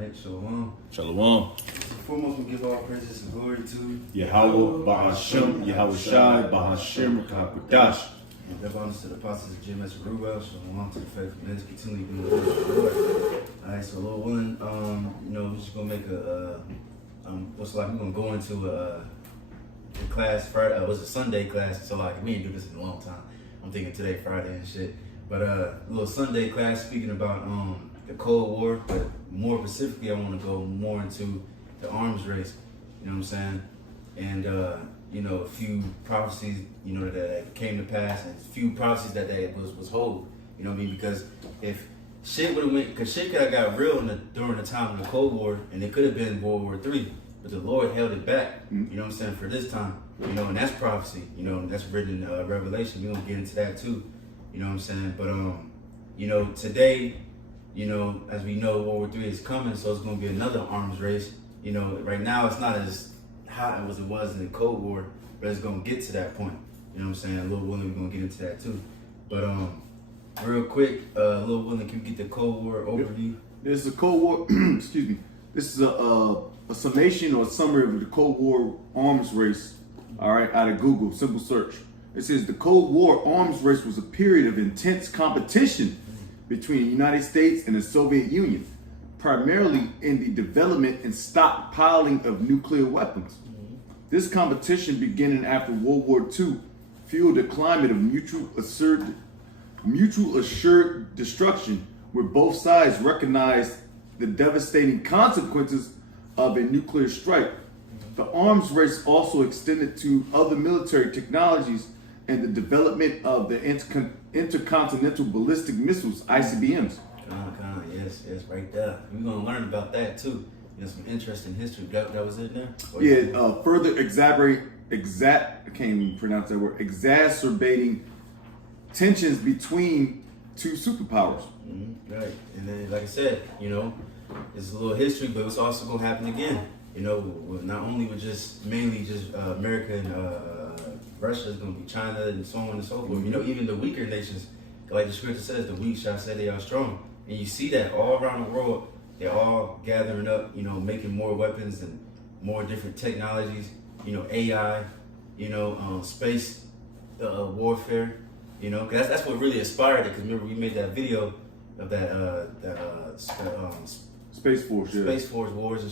Alright, Shalom. Shalom. Foremost, we give all praises and glory to Yahweh, Bahashem, Yahweh Shai, Bahashem, Kakudash. and give honors to the apostles of Gms Columbus. Shalom to the faithful men. Continue doing the work of the Lord. Alright, so Lord willing, we're just gonna make we're gonna go into the class Friday. Was a Sunday class, so like we didn't do this in a long time. I'm thinking today Friday and shit. But a little Sunday class speaking about the Cold War, but more specifically, I want to go more into the arms race. You know what I'm saying? And a few prophecies, that came to pass, and a few prophecies that was hold. You know what I mean? Because if shit would have because shit could have got real during the time of the Cold War, and it could have been World War III, but the Lord held it back. You know what I'm saying? For this time, and that's prophecy. That's written in Revelation. We're gonna get into that too. You know what I'm saying? But today, as we know, World War III is coming, so it's gonna be another arms race. Right now it's not as hot as it was in the Cold War, but it's gonna get to that point. You know what I'm saying? Lord willing, we're gonna get into that too. But real quick, Lord willing, can we get the Cold War overview? This is a Cold War. Excuse me. This is a summation or a summary of the Cold War arms race. All right, out of Google, simple search. It says the Cold War arms race was a period of intense competition between the United States and the Soviet Union, primarily in the development and stockpiling of nuclear weapons. This competition, beginning after World War II, fueled a climate of mutual assured destruction, where both sides recognized the devastating consequences of a nuclear strike. The arms race also extended to other military technologies and the development of the intercontinental ballistic missiles, ICBMs. Yes, right there. We're gonna learn about that too. Some interesting history. That was it there? Further I can't even pronounce that word, exacerbating tensions between two superpowers. Right, and then like I said, it's a little history, but it's also gonna happen again. Not only with mainly America and Russia, is gonna be China and so on and so forth. Even the weaker nations, like the scripture says, the weak shall say they are strong. And you see that all around the world, they're all gathering up, making more weapons and more different technologies, AI, space warfare, cause that's what really inspired it. Cause remember we made that video of that Space Force, yeah. Space Force wars in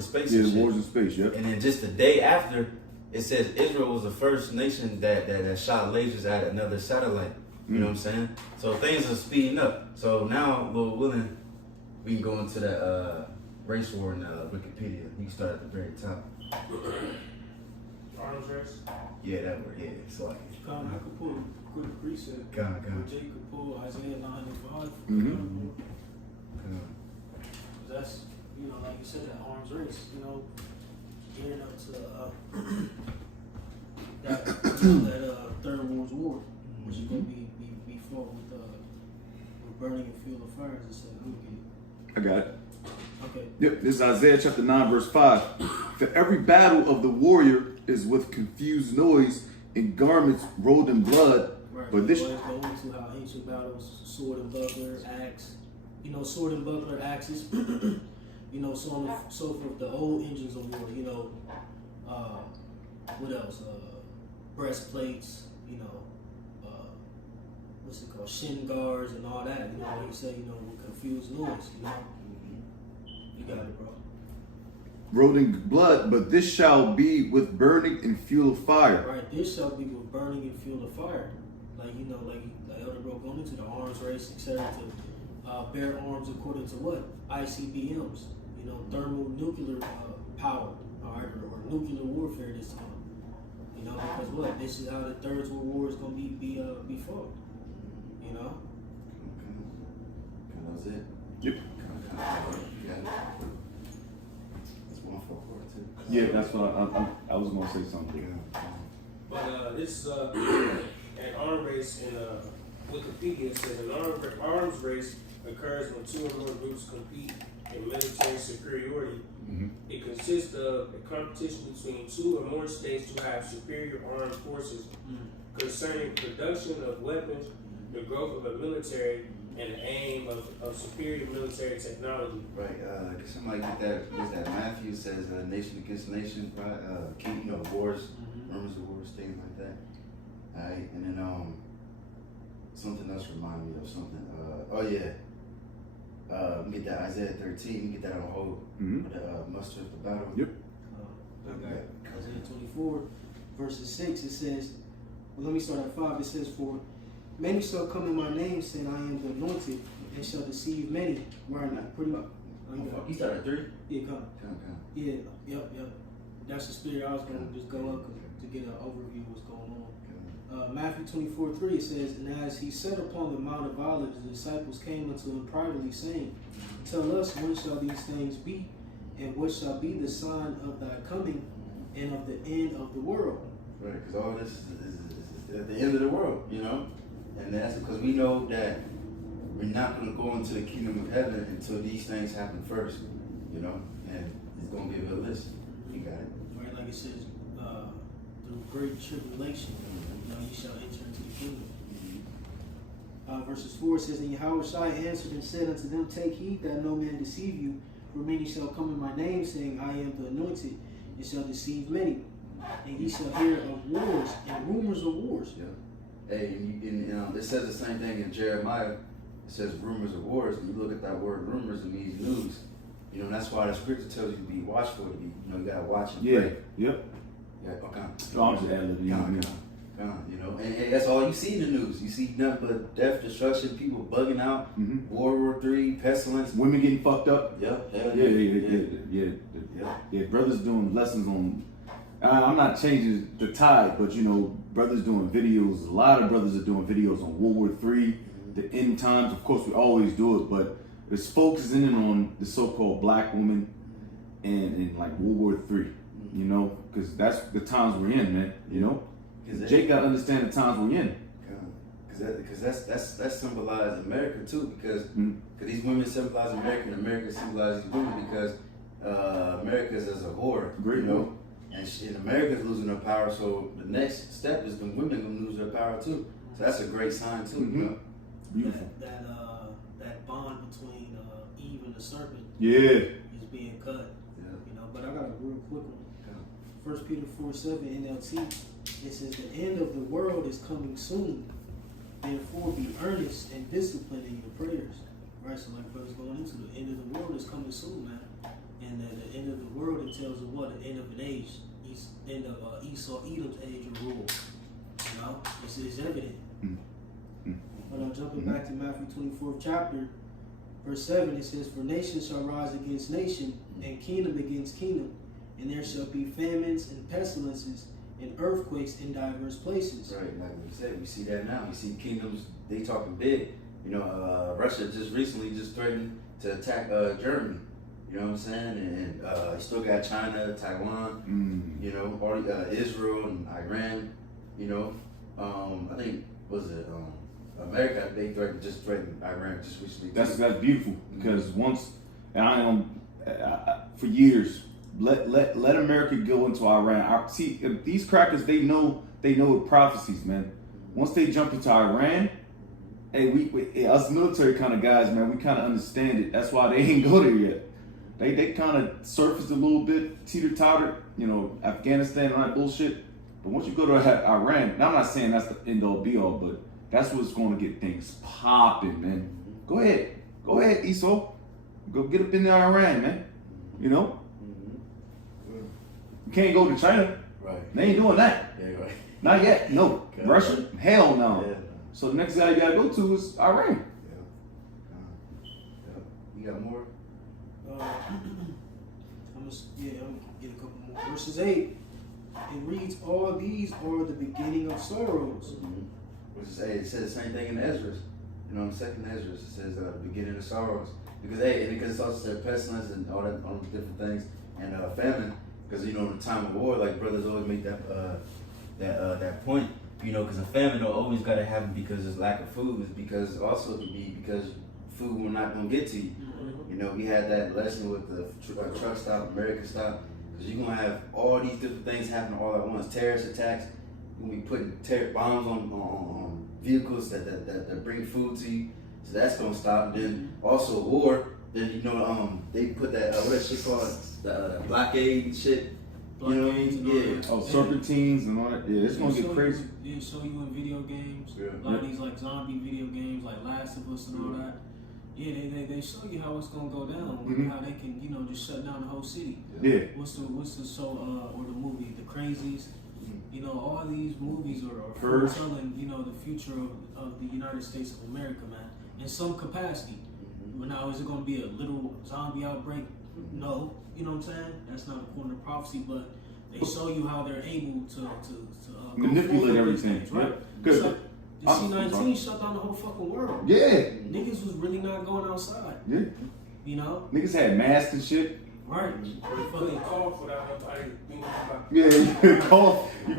space. Yeah, and shit. wars in space, yeah. And then just the day after, it says Israel was the first nation that shot lasers at another satellite. You know what I'm saying? So things are speeding up. So now, Lord willing, we can go into that race war in Wikipedia. You can start at the very top. Arms race? Yeah, that word, yeah. So like, I could pull a quick preset. Go on. Jake could pull Isaiah 9:5. That's, like you said, that arms race, gearing up to that Third World War, which is going to be fought with burning and fuel of fire, as I said. I got it. Okay. Yep, this is Isaiah chapter 9, verse 5. For every battle of the warrior is with confused noise and garments rolled in blood. Right. But this go into how ancient battles, sword and buckler, axe. Sword and buckler, axes. So on so forth. The old engines of war. What else? Breastplates. What's it called? Shin guards and all that. Like you say, with confused noise. You got it, bro. rolled in blood, but this shall be with burning and fuel of fire. Right, this shall be with burning and fuel of fire. Like Elder Bro going into the arms race, etc. To bear arms according to what? ICBMs, thermonuclear power, all right, or nuclear warfare this time. Because what? This is how the Third World War is going to be fought. Okay. That's it. Yep. Yeah. That's 144 too. Yeah, that's what I was going to say something. But this an arm race in Wikipedia says an arms race occurs when two or more groups compete in military superiority. Mm-hmm. It consists of a competition between two or more states to have superior armed forces concerning production of weapons, the growth of a military, and the aim of superior military technology. Right. Can somebody get that. Is that Matthew says nation against nation, right? Wars, rumors of wars, things like that. All right, and then something else remind me of something. We get that Isaiah 13. We get that on hold. Muster of the battle. Yep. Isaiah 24, verses 6. It says, well, let me start at 5. It says, for many shall come in my name, saying, I am the anointed, and shall deceive many. Right now, pretty much. You started at 3? Yeah, come. Come. Yeah, yep. That's the spirit I was going to just go up to get an overview of what's going on. Matthew 24:3, it says, and as he sat upon the Mount of Olives, the disciples came unto him privately, saying, tell us, when shall these things be, and what shall be the sign of thy coming and of the end of the world? Right, because all this is at the end of the world, you know? And that's because we know that we're not going to go into the kingdom of heaven until these things happen first, you know? And it's going to be a list. You got it. Right, like it says, through great tribulation, you shall enter into the kingdom. Verses 4 says, and Yahushua answered and said unto them, take heed that no man deceive you, for many shall come in my name, saying, I am the anointed, and shall deceive many. And ye shall hear of wars and rumors of wars. Yeah. Hey, it says the same thing in Jeremiah. It says rumors of wars. And you look at that word rumors, it means news. You know, that's why the scripture tells you to be watchful, to be, you gotta watch and pray. Yep. Yeah, okay. I'm just ad-libbing. You know, and that's all you see in the news. You see nothing but death, destruction, people bugging out, World War III, pestilence, women getting fucked up. Yep. Yeah. Brothers doing lessons on. I'm not changing the tide, but brothers doing videos. A lot of brothers are doing videos on World War III, the end times. Of course, we always do it, but it's focusing in on the so-called black woman and like World War III. Because that's the times we're in, man. Jake got to understand the times we're in. Because that's symbolized America too. Because these women symbolize America, and America symbolizes these women because America is as a whore, and America's losing their power. So the next step is the women gonna lose their power too. So that's a great sign too. Beautiful. That bond between Eve and the serpent, is being cut. But I got a real quick one. 1 Peter 4:7 NLT. It says the end of the world is coming soon. Therefore, be earnest and disciplined in your prayers. Right. So, like brothers going into the end of the world is coming soon, man. And the end of the world entails of what? The end of an age. End of Esau, Edom's age of rule. This is evident. But I'm jumping back to Matthew 24th chapter, verse 7. It says, for nation shall rise against nation, and kingdom against kingdom, and there shall be famines and pestilences and earthquakes in diverse places. Right, like we said, we see that now. You see kingdoms, they talking big. Russia just recently threatened to attack Germany. You know what I'm saying? And you still got China, Taiwan, all Israel and Iran. I think America, they threatened Iran just recently. That's beautiful because for years. Let America go into Iran. See, these crackers, they know the prophecies, man. Once they jump into Iran, hey, we us military kind of guys, man, we kind of understand it. That's why they ain't go there yet. They kind of surfaced a little bit, teeter-totter, Afghanistan and all that bullshit. But once you go to Iran, now I'm not saying that's the end-all be-all, but that's what's going to get things popping, man. Go ahead, Esau. Go get up in the Iran, man. You can't go to China. Right. They ain't doing that. Yeah, right. Not yet. No. Okay. Russia? Hell no. Yeah. So the next guy you gotta go to is Iran. You got more? I'm gonna get a couple more. Verses 8. It reads, all these are the beginning of sorrows. Which is, it says the same thing in Ezra. In second Ezra, it says the beginning of sorrows. Because it also said pestilence and all those different things, and famine. Because in the time of war, like brothers always make that point. Because a famine will always gotta happen because there's lack of food. It's because also could be because food will not gonna get to you. We had that lesson with the truck stop, American stop. Because you're gonna have all these different things happening all at once. Terrorist attacks. You're gonna be putting bombs on vehicles that bring food to you. So that's gonna stop. And then also war. Then you know, they put that what that shit called, the blockade and shit. You know what I mean? Yeah. Oh, serpentines and all that. Yeah, it's gonna get crazy. They show you in video games. Yeah. A lot of these like zombie video games, like Last of Us and all that. Yeah, they show you how it's gonna go down. How they can, you know, just shut down the whole city. Yeah. What's the show or the movie, The Crazies? You know, all these movies are Purge. foretelling, you know, the future of the United States of America, man, in some capacity. But now, is it going to be a little zombie outbreak? No. You know what I'm saying? That's not according to prophecy, but they show you how they're able to manipulate everything, right? Good. It's like the C-19 shut down the whole fucking world. Yeah. Niggas was really not going outside. Yeah. You know? Niggas had masks and shit. Right. Fucking cough without nobody thinking about. Yeah, you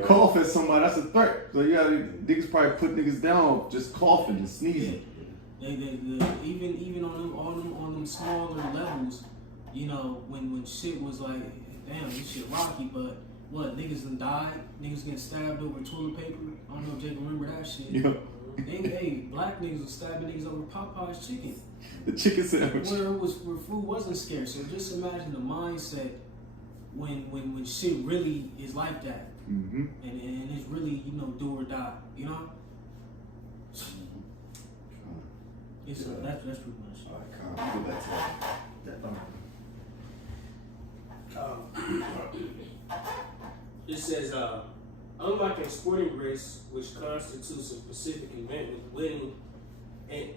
cough at somebody, that's a threat. So you gotta, niggas probably put niggas down just coughing and sneezing. Even on them smaller levels, you know, when shit was like, damn, this shit rocky, but what, niggas done died, niggas getting stabbed over toilet paper. I don't know if Jake remember that shit. Yeah. Hey, black niggas was stabbing niggas over Popeye's chicken. The chicken sandwich. Where food wasn't scarce. So just imagine the mindset when shit really is like that. Mm-hmm. And it's really, you know, do or die, you know? It's that's pretty much. Alright, calm. Go back to that. It says, unlike a sporting race, which constitutes a specific event with winning and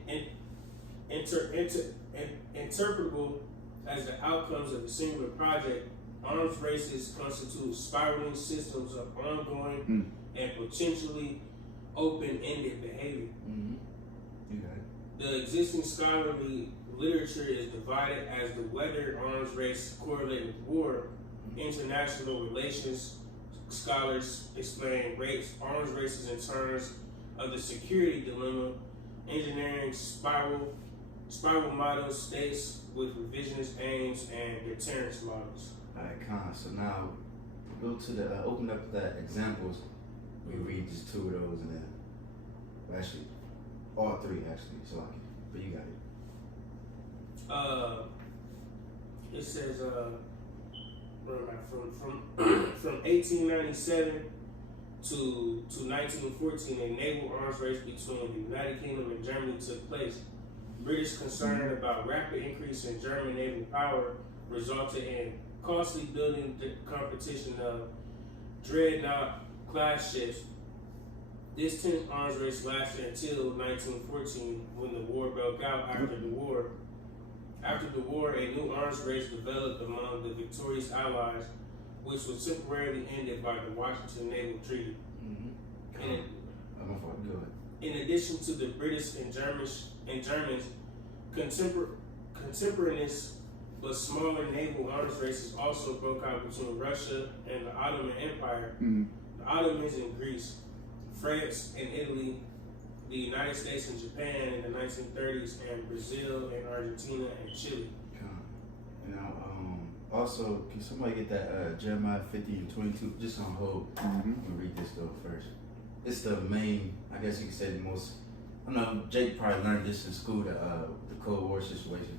interpretable as the outcomes of a singular project, arms races constitute spiraling systems of ongoing and potentially open-ended behavior. Mm-hmm. You got it. The existing scholarly literature is divided as the whether arms race correlate with war. International relations scholars explain arms races in terms of the security dilemma. Engineering spiral models states with revisionist aims and deterrence models. Alright, so now go to the open up that examples. We read just two of those and then actually all three actually. So but you got it. It says from 1897 to 1914, a naval arms race between the United Kingdom and Germany took place. British concern about rapid increase in German naval power resulted in costly building competition of dreadnought class ships. This 10th arms race lasted until 1914 when the war broke out. After the war, a new arms race developed among the victorious allies, which was temporarily ended by the Washington Naval Treaty. In addition to the British and Germans, contemporaneous but smaller naval arms races also broke out between Russia and the Ottoman Empire, the Ottomans in Greece, France and Italy, the United States and Japan in the 1930s, and Brazil and Argentina and Chile. Now, also, can somebody get that Jeremiah 50 and 22 just on hold? I'm gonna read this though first. It's the main, I guess you could say the most. I don't know. Jake probably learned this in school, the Cold War situation.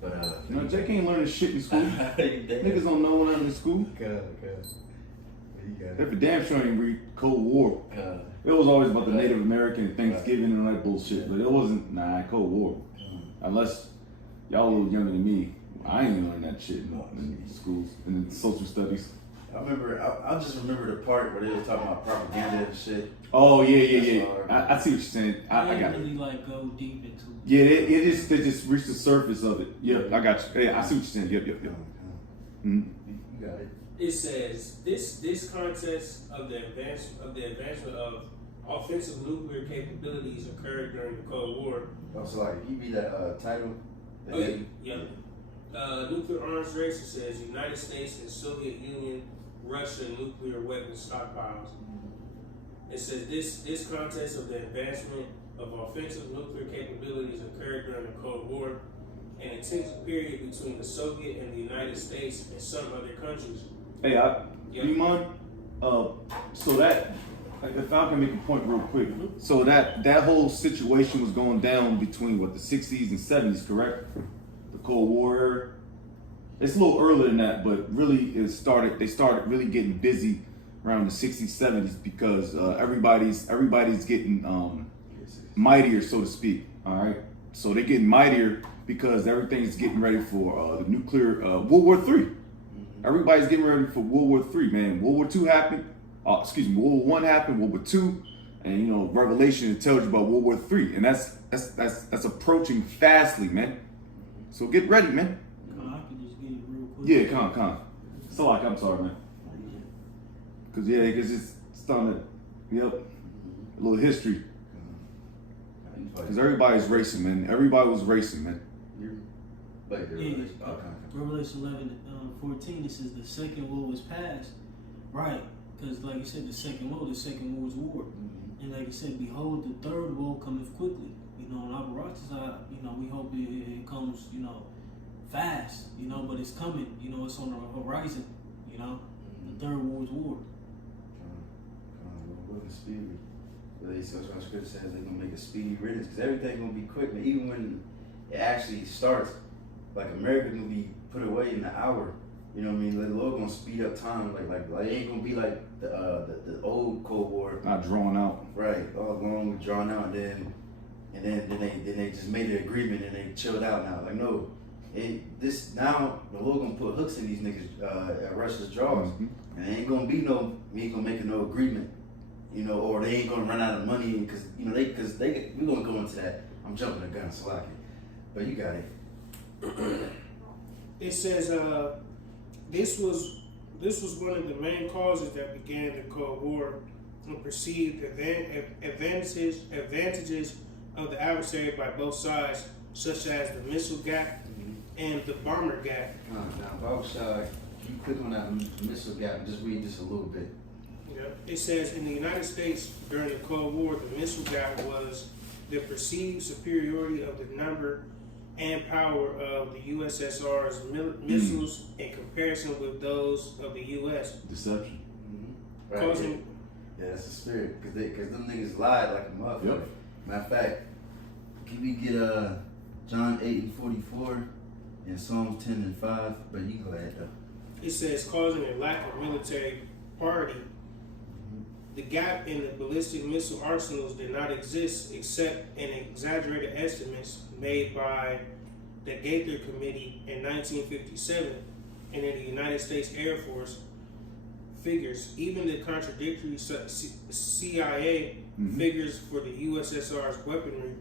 But no, Jake ain't learning shit in school. Niggas don't know nothing in school. They for damn sure ain't read Cold War. It was always about the Native American Thanksgiving and all that bullshit, but it wasn't Cold War. Unless y'all a little younger than me, I ain't learning that shit in schools and in social studies. I just remember the part where they were talking about propaganda and shit. Oh yeah. I see what you're saying. I got really it. like go deep into. Yeah, they just reached the surface of it. Yep, I got you. Yeah, I see what you're saying. Yep. You got it. It says this contest of the advancement of offensive nuclear capabilities occurred during the Cold War. So like, if you read that title. Nuclear arms race, it says United States and Soviet Union, Russia nuclear weapons stockpiles. It says this contest of the advancement of offensive nuclear capabilities occurred during the Cold War, an intense period between the Soviet and the United States and some other countries. Hey, do you mind? So that, if I can make a point real quick, so that whole situation was going down between the 60s and 70s, correct? The Cold War. It's a little earlier than that, but really they started really getting busy around the 60s, 70s because everybody's getting mightier, so to speak. All right, so they're getting mightier because everything's getting ready for the nuclear World War III. Everybody's getting ready for World War III, man. World War II happened. World War One happened. World War II, and you know, Revelation it tells you about World War III, and that's approaching fastly, man. So get ready, man. I can just get it real quick. Yeah, con. So like, I'm sorry, man. Cause it's starting to, yep, a little history. Cause everybody's racing, man. Everybody was racing, man. Revelation 11:14. It says the second woe is past, right? Because like you said, the second woe is war, and like you said, behold, the third woe cometh quickly. You know, on our righteous side, you know, we hope it comes, you know, fast, you know, but it's coming. You know, it's on the horizon. You know, the third world war. Looking speedy. Really, so what scripture says they're gonna make a speedy riddance because everything's gonna be quick. Man, even when it actually starts, like America gonna be put away in an hour. You know what I mean? Like, the Lord gonna speed up time. Like it ain't gonna be like the old Cold War. Not drawn out. Right, all long drawn out, and then they just made an agreement and they chilled out now. Like no, this now the Lord gonna put hooks in these niggas at Russia's jaws, and it ain't gonna be we ain't gonna make no agreement. You know, or they ain't gonna run out of money because you know we're gonna go into that. I'm jumping the gun, so but you got it. It says this was one of the main causes that began the Cold War and perceived advantages of the adversary by both sides, such as the missile gap and the bomber gap. Now, Bauschai, you click on that missile gap and just read just a little bit. It says in the United States during the Cold War, the missile gap was the perceived superiority of the number and power of the USSR's missiles in comparison with those of the U.S. Deception. Right. Causing, yeah, that's the spirit because them niggas lied like a motherfucker. Yep. Matter of fact, can we get John 8:44 and Psalms 10:5? But you go ahead though. it says causing a lack of military parity. The gap in the ballistic missile arsenals did not exist except in exaggerated estimates made by the Gaither Committee in 1957 and in the United States Air Force figures. Even the contradictory CIA figures for the USSR's weaponry,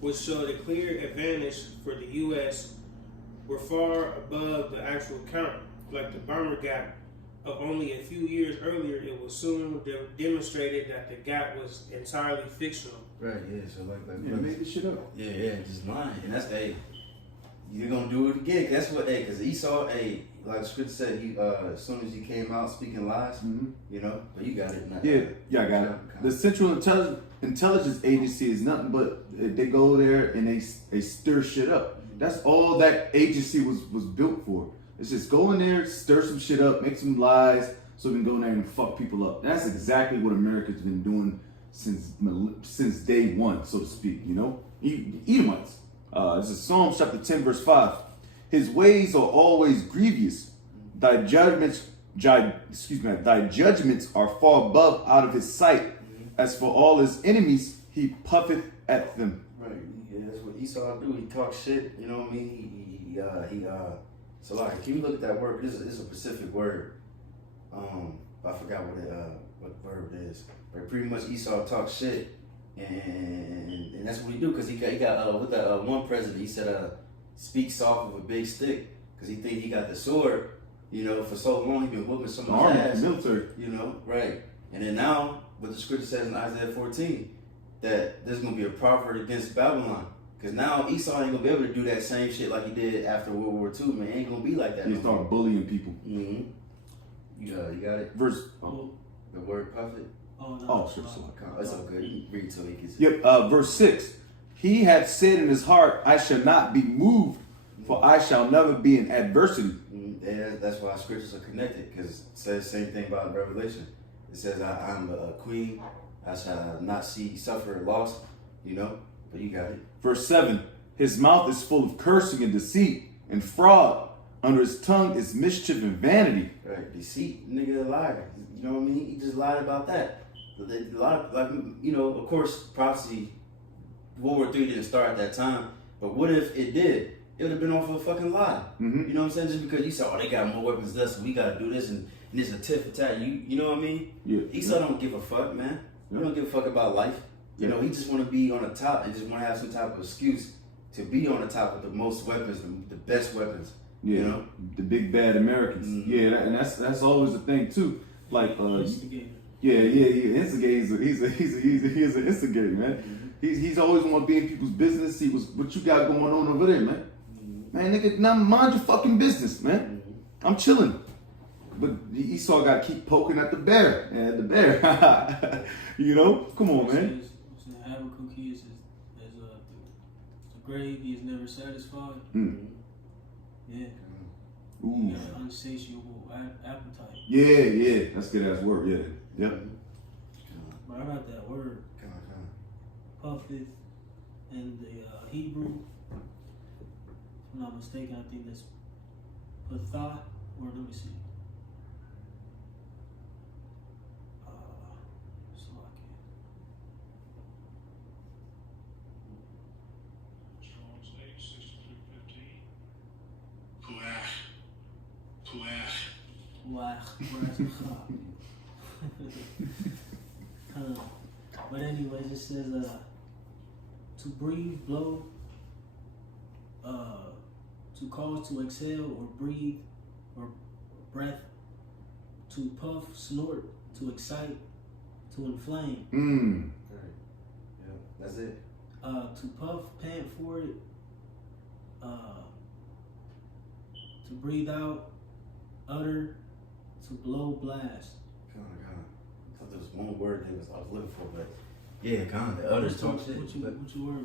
which showed a clear advantage for the U.S., were far above the actual count. Like the bomber gap of only a few years earlier, it was soon demonstrated that the gap was entirely fictional. Right, yeah, so like Yeah, made this shit up. Yeah, just lying. And that's you're gonna do it again. That's what because Esau, like the scripture said, he as soon as he came out speaking lies, you know, but you got it. Yeah, I got it. The Central Intelligence Agency is nothing but they go there and they stir shit up. That's all that agency was built for. It's just go in there, stir some shit up, make some lies, so we can go in there and fuck people up. That's exactly what America's been doing since day one, so to speak. You know, Edomites. This is Psalms chapter 10, verse 5. His ways are always grievous. Thy judgments are far above out of his sight. As for all his enemies, he puffeth at them. Right. Yeah, that's what Esau do. He talk shit. You know what I mean? So like, can you look at that word? This is a specific word. I forgot what verb it is. But pretty much Esau talks shit, and that's what he do. Cause he got with that one president, he said speak soft with a big stick, cause he think he got the sword. You know, for so long he been whooping someone's ass. Military. You know, right? And then now, what the scripture says in Isaiah 14, that there's gonna be a prophet against Babylon. Cause now Esau ain't gonna be able to do that same shit like he did after World War II, man. It ain't gonna be like that. He start bullying people. You got it? The word prophet? Sure. It's all good. You can read till he gets Yep, verse 6. He hath said in his heart, I shall not be moved, for I shall never be in adversity. Yeah, that's why scriptures are connected, because it says the same thing about Revelation. It says, I'm a queen, I shall not suffer loss, you know, but you got it. Verse 7. His mouth is full of cursing and deceit. and fraud. Under his tongue is mischief and vanity. Right, deceit, nigga, a liar. You know what I mean? He just lied about that. A lot of, like, you know, of course, prophecy, World War III didn't start at that time, but what if it did? It would have been off of a fucking lie. Mm-hmm. You know what I'm saying? Just because you said, oh, they got more weapons than us, so we gotta do this, and it's a tit for tat. You know what I mean? Yeah. Esau don't give a fuck, man. He don't give a fuck about life. You know, he just want to be on the top and just want to have some type of excuse to be on the top with the most weapons, the best weapons. Yeah, You know? the big bad Americans. Mm-hmm. Yeah, and that's always the thing too. Like, Instigator. he instigator. He's an instigator, man. Mm-hmm. He's always want to be in people's business. See what you got going on over there, man. Mm-hmm. Man, nigga, now mind your fucking business, man. Mm-hmm. I'm chilling. But Esau got to keep poking at the bear, and the bear. You know, come on, man. Habakkuk is the grave. He is never satisfied. Mm. Yeah. Ooh. He got an unsatiable appetite. Yeah, that's good ass word. Yeah, yep. But I got that word, puffeth, in the Hebrew. If I'm not mistaken, I think that's pathat, or let me see. So I can. Psalms 8:63-15. But anyways, it says to breathe, blow, to cause to exhale or breathe or breath, to puff, snort, to excite, to inflame. Right. Yeah, that's it. To puff, pant for it, to breathe out, utter, to blow, blast. God. I thought there was one word that I was looking for, but yeah, God, the others talk shit. What's the word?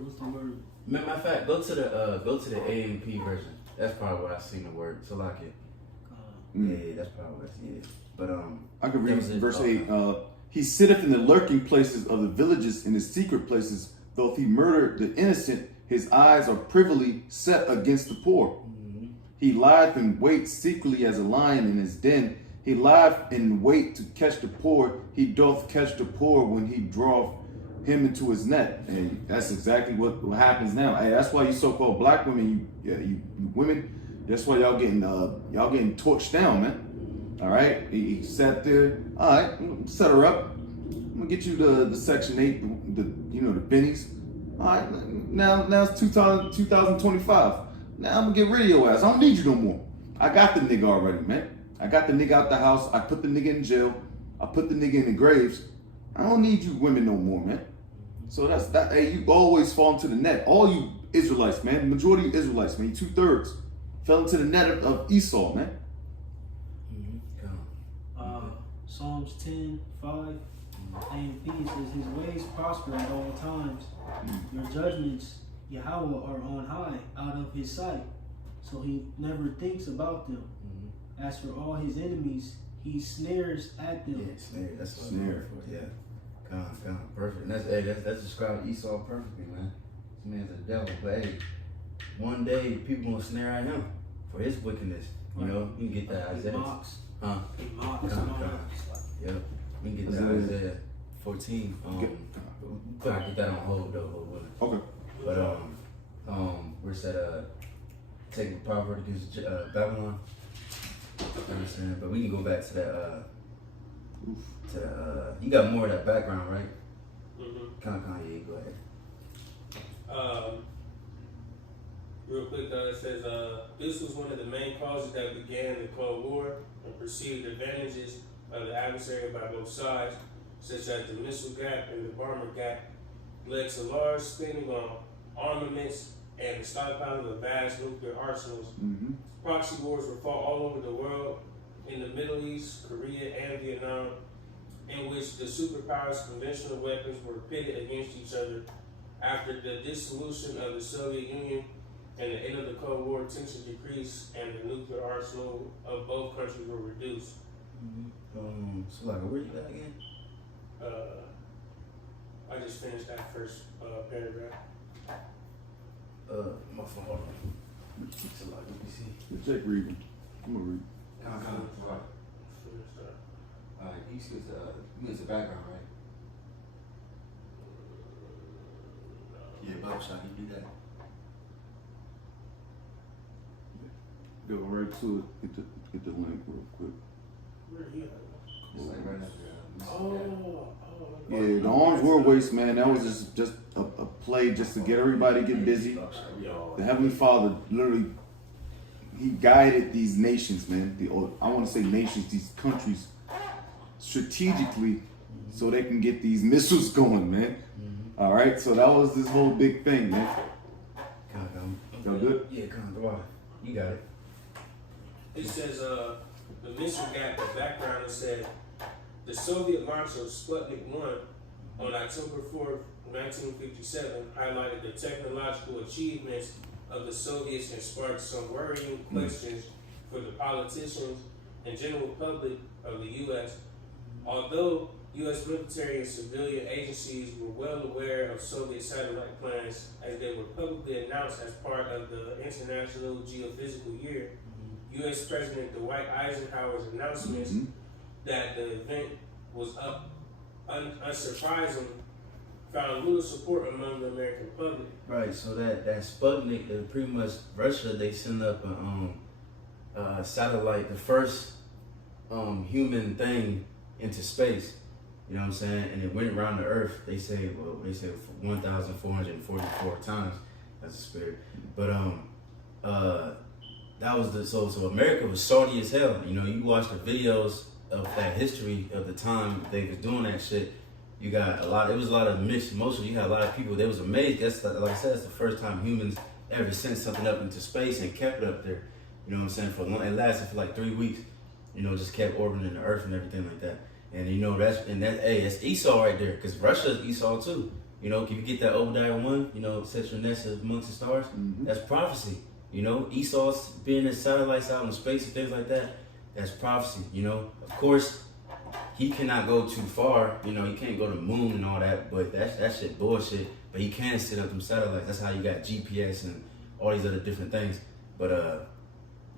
What's the word? Matter of fact, go to the AMP version. That's probably where I seen the word. So like it. Yeah, that's probably what I see it. But I can read verse okay. 8. He sitteth in the lurking places of the villages, in his secret places. Though if he murdered the innocent, his eyes are privily set against the poor. Mm-hmm. He lieth in wait secretly as a lion in his den. He lieth in wait to catch the poor. He doth catch the poor when he draweth him into his net. And that's exactly what happens now. Hey, that's why you so-called black women, you women, that's why y'all getting torched down, man. All right, he sat there. All right, set her up. I'm gonna get you the Section 8, the bennies. All right, now it's 2025. Now I'm gonna get rid of your ass. I don't need you no more. I got the nigga already, man. I got the nigga out the house. I put the nigga in jail. I put the nigga in the graves. I don't need you women no more, man. So that's that. Hey, you always fall into the net. All you Israelites, man. The majority of Israelites, man. 2/3 fell into the net of Esau, man. Psalms 10:5. AMP says his ways prosper at all times. Your judgments, Yahweh, are on high, out of his sight. So he never thinks about them. As for all his enemies, he snares at them. Yeah, snare. That's what Snare. I'm for. Yeah. God, perfect. And that's described Esau perfectly, man. This man's a devil, but hey, one day people gonna snare at him for his wickedness. You know, you can get that He Isaiah. mocks. Huh? He mocks. God. and all that. It's like, Yep. We can get that Isaiah 14. We gotta get that on hold though. Okay. But we're said take the proverb against Babylon. You know what I'm saying? But we can go back to that you got more of that background, right? Yeah, go ahead. Real quick though, it says this was one of the main causes that began the Cold War and perceived advantages of the adversary by both sides, such as the missile gap and the bomber gap, led to large spending on armaments and the stockpiling of vast nuclear arsenals. Proxy wars were fought all over the world, in the Middle East, Korea, and Vietnam, in which the superpowers' conventional weapons were pitted against each other. After the dissolution of the Soviet Union and the end of the Cold War, tension decreased and the nuclear arsenal of both countries were reduced. So like, where you at again? I just finished that first paragraph. My phone. Hold on. It's a lot. Let me see. Check reading. I'm gonna read. Alright, you use the background, right? Yeah, Bob shot. You do that. Go right to it. Get the link real quick. Where you at? It's like right after Yeah, the Arms War Waste, man, that was just a play just to get everybody to get busy. The Heavenly Father literally, he guided these nations, man. I want to say nations, these countries, strategically, so they can get these missiles going, man. All right, so that was this whole big thing, man. Y'all good? Yeah, come on, go on. You got it. It says, the missile got the background. It said, the Soviet launch of Sputnik 1 on October 4th, 1957, highlighted the technological achievements of the Soviets and sparked some worrying questions for the politicians and general public of the U.S. Although U.S. military and civilian agencies were well aware of Soviet satellite plans as they were publicly announced as part of the International Geophysical Year, U.S. President Dwight Eisenhower's announcements that the event was unsurprising found little support among the American public. Right. So that Sputnik, pretty much Russia, they sent up a satellite, the first human thing into space. You know what I'm saying? And it went around the Earth. They say 1,444 times. That's a spirit. But that was so America was salty as hell. You know, you watch the videos of that history of the time they was doing that shit. You got it was a lot of mixed emotion. You had a lot of people, they was amazed. That's like I said, it's the first time humans ever sent something up into space and kept it up there. You know what I'm saying? For long, it lasted for like 3 weeks. You know, just kept orbiting the Earth and everything like that. And you know, that's Esau right there, because Russia is Esau too. You know, if you get that Obadiah 1, you know, set your nest amongst the stars, that's prophecy. You know, Esau's being the satellites out in space and things like that, that's prophecy. You know, of course, he cannot go too far. You know, he can't go to the moon and all that, but that shit bullshit. But he can set up them satellites. That's how you got GPS and all these other different things. But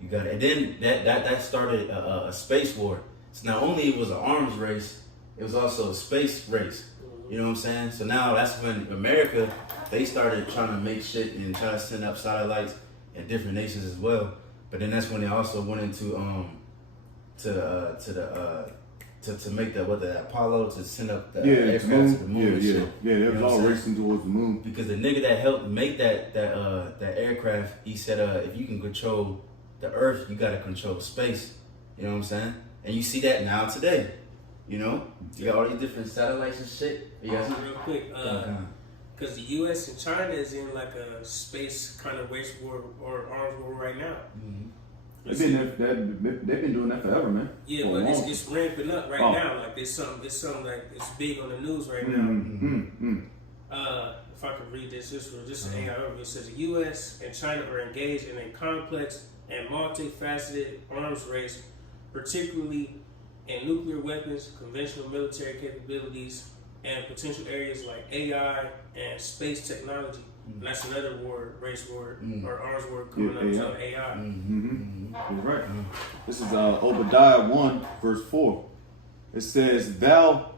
you got it. And then that started a space war. So not only it was an arms race, it was also a space race. You know what I'm saying? So now that's when America, they started trying to make shit and try to send up satellites in different nations as well. But then that's when they also went into to make the Apollo, to send up the aircraft to the moon. And shit. It was all racing towards the moon. Because the nigga that helped make that aircraft, he said, if you can control the Earth, you gotta control space. You know what I'm saying? And you see that now today. You know, you got all these different satellites and shit. Real quick, because the U.S. and China is in like a space kind of race war or arms war right now. They've been doing that forever, man. Yeah, but it's ramping up right now. Like there's something like it's big on the news right now. If I could read this is an AI overview. It says the U.S. and China are engaged in a complex and multifaceted arms race, particularly in nuclear weapons, conventional military capabilities, and potential areas like AI and space technology. And that's another race war, or arms war coming up to AI. You're right. This is Obadiah 1, verse 4. It says, Thou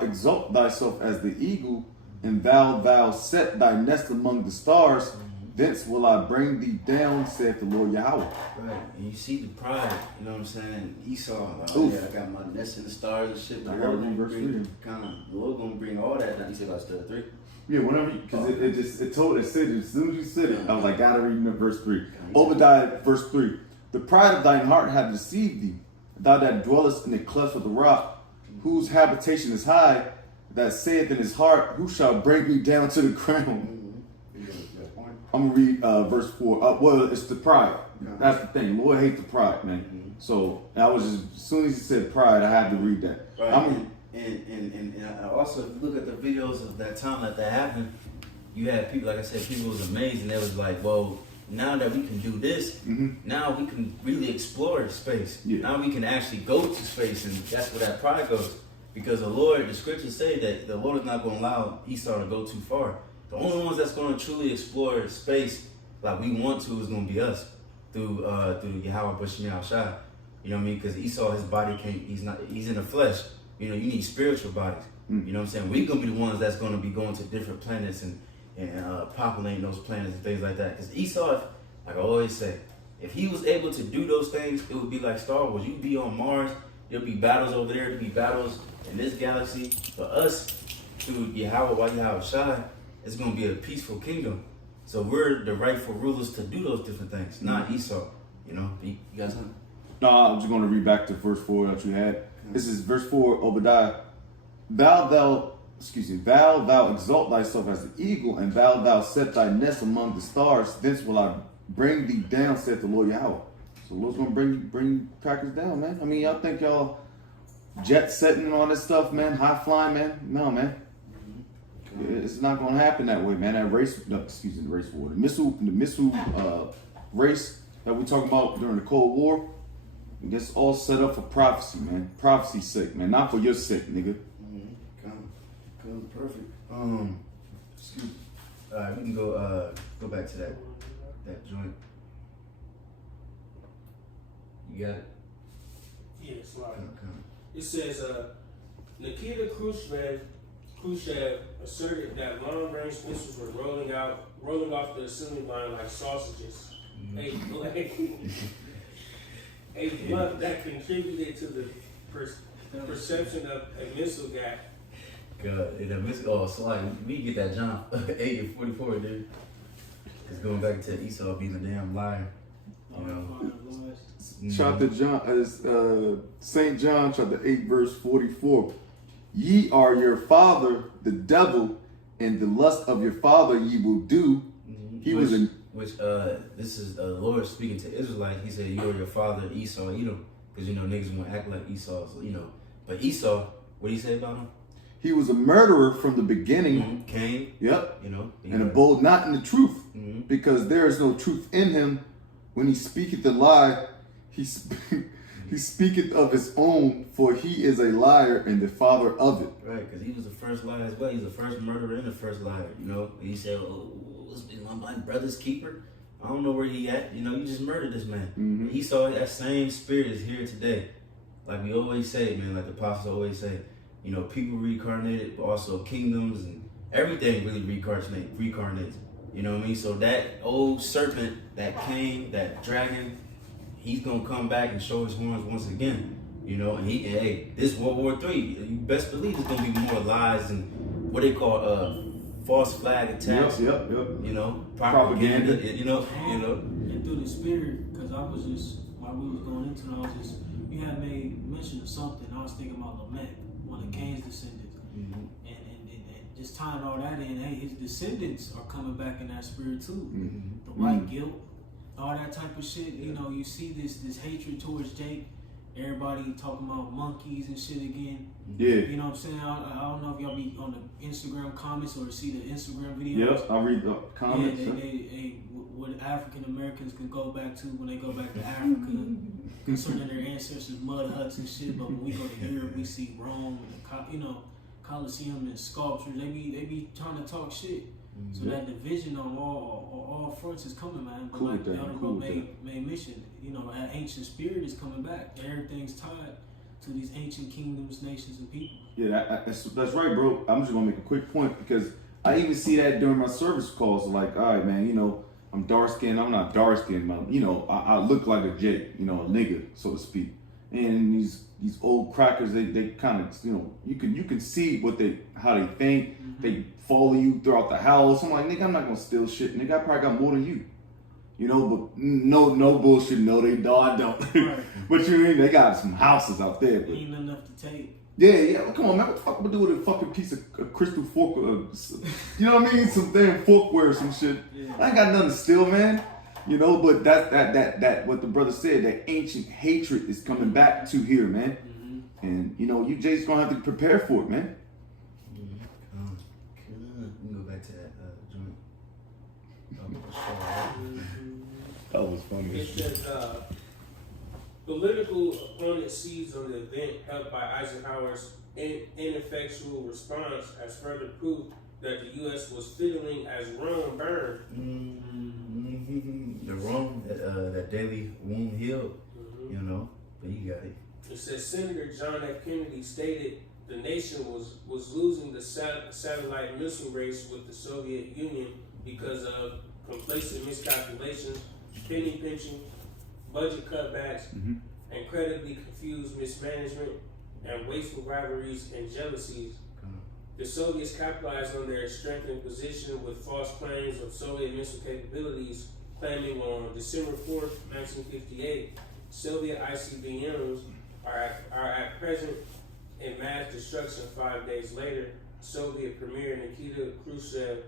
exalt thyself as the eagle, and thou set thy nest among the stars. Thence will I bring thee down, saith the Lord Yahweh. Right, and you see the pride, you know what I'm saying? Esau, like, I got my nest in the stars and shit. I gotta read verse 3. The Lord gonna bring all that down. You said about 3? Yeah, whenever, because it said it, as soon as you said it, I was like, gotta read verse 3. Obadiah, verse 3. The pride of thine heart hath deceived thee, thou that dwellest in the cleft of the rock, whose habitation is high, that saith in his heart, who shall bring me down to the ground? I'm gonna read verse 4. Well, it's the pride. That's the thing. Lord hates the pride, man. So I was just, as soon as he said pride, I had to read that. Right. And also, if you look at the videos of that time that happened, you had people, like I said, people was amazed, and they was like, well, now that we can do this, now we can really explore space. Yeah. Now we can actually go to space, and that's where that pride goes. Because the scriptures say that the Lord is not going to allow Esau to go too far. The only ones that's going to truly explore space like we want to is gonna be us through Yahweh Bashim Shai. You know what I mean? Because Esau, his body can't. He's in the flesh. You know, you need spiritual bodies. You know what I'm saying? We're gonna be the ones that's gonna be going to different planets and populating those planets and things like that. Because Esau, like I always say, if he was able to do those things, it would be like Star Wars. You'd be on Mars. There'll be battles over there. There'll be battles in this galaxy. For us, through Yahweh Shai, it's gonna be a peaceful kingdom. So we're the rightful rulers to do those different things, not Esau. You know, you guys know. No, I'm just going to read back to verse 4 that you had. This is verse 4, Obadiah. Thou exalt thyself as the eagle, and thou set thy nest among the stars. Thence will I bring thee down, saith the Lord Yahweh. So the Lord's going to bring crackers down, man. I mean, y'all think y'all jet setting and all this stuff, man, high flying, man? No, man. It's not going to happen that way, man. That the race war. The missile race that we talking about during the Cold War, it's all set up for prophecy, man. Prophecy's sake, man. Not for your sake, nigga. Come perfect. Excuse me. All right, we can go back to that joint. You got it? Yeah, slide. Come. It says, Nikita Khrushchev asserted that long-range missiles were rolling off the assembly line like sausages. A bluff that contributed to the perception of a missile gap. God, and a missile. Oh, so like we get that John 8 and 44, dude. It's going back to Esau being a damn liar. You know. Chapter John, St. John, chapter 8, verse 44. Ye are your father, the devil, and the lust of your father ye will do. This is the Lord speaking to Israelites. He said, "You are your father, Esau, Edom," because you know niggas want to act like Esau, so, you know. But Esau, what do you say about him? He was a murderer from the beginning. Cain. Yep. You know. And abode not in the truth, because there is no truth in him. When he speaketh a lie, he speaketh of his own, for he is a liar and the father of it. Right, because he was the first liar as well. He's the first murderer and the first liar. You know, and he said, my brother's keeper. I don't know where he at. You know, you just murdered this man. Esau, that same spirit is here today. Like we always say, man, like the apostles always say, you know, people reincarnated, but also kingdoms and everything really reincarnates. You know what I mean? So that old serpent, that king, that dragon, he's gonna come back and show his horns once again. You know, and this World War III, you best believe there's gonna be more lies and what they call false flag attacks. Yep. You know, propaganda. You know. And through the spirit, because I was just while we was going into it, you had made mention of something. I was thinking about Lamech, one of Cain's descendants, and just tying all that in. Hey, his descendants are coming back in that spirit too. The white guilt, all that type of shit. You know, you see this hatred towards Jake. Everybody talking about monkeys and shit again. Yeah. You know what I'm saying? I don't know if y'all be on the Instagram comments or see the Instagram videos. Yep, I read the comments. Yeah, what African Americans can go back to when they go back to Africa concerning their ancestors' mud huts and shit. But when we go to Europe, we see Rome and you know, Colosseum and sculptures. They be trying to talk shit. So that division on all fronts is coming, man. But like the other bro made mention, you know, that ancient spirit is coming back. Everything's tied to these ancient kingdoms, nations, and people. Yeah, that's right, bro. I'm just gonna make a quick point because I even see that during my service calls. Like, all right, man, you know, I'm dark skinned. I'm not dark skinned, but you know, I look like a Jake, you know, a nigga, so to speak. And these old crackers, they kind of, you know, you can see how they think. They follow you throughout the house. I'm like, nigga, I'm not gonna steal shit. Nigga, I probably got more than you. You know, but no bullshit. No, I don't. Right. But you mean they got some houses out there. But ain't enough to take. Yeah. Come on, man. What the fuck am I do with a fucking piece of crystal fork? You know what I mean? Some damn forkware or some shit. Yeah. I ain't got nothing to steal, man. You know, but that what the brother said, that ancient hatred is coming back to here, man. And you know, you just gonna have to prepare for it, man. We can go back to that joint. That was funny. It says, political opponents seized on the event helped by Eisenhower's ineffectual response as further proof that the U.S. was fiddling as Rome burned. The wrong that daily wound healed, you know. But you got it. It says Senator John F. Kennedy stated the nation was losing the satellite missile race with the Soviet Union because of complacent miscalculations, penny pinching, budget cutbacks, incredibly confused mismanagement, and wasteful rivalries and jealousies. The Soviets capitalized on their strengthened position with false claims of Soviet missile capabilities, claiming on December 4th, 1958, Soviet ICBMs are at present in mass destruction. 5 days later, Soviet Premier Nikita Khrushchev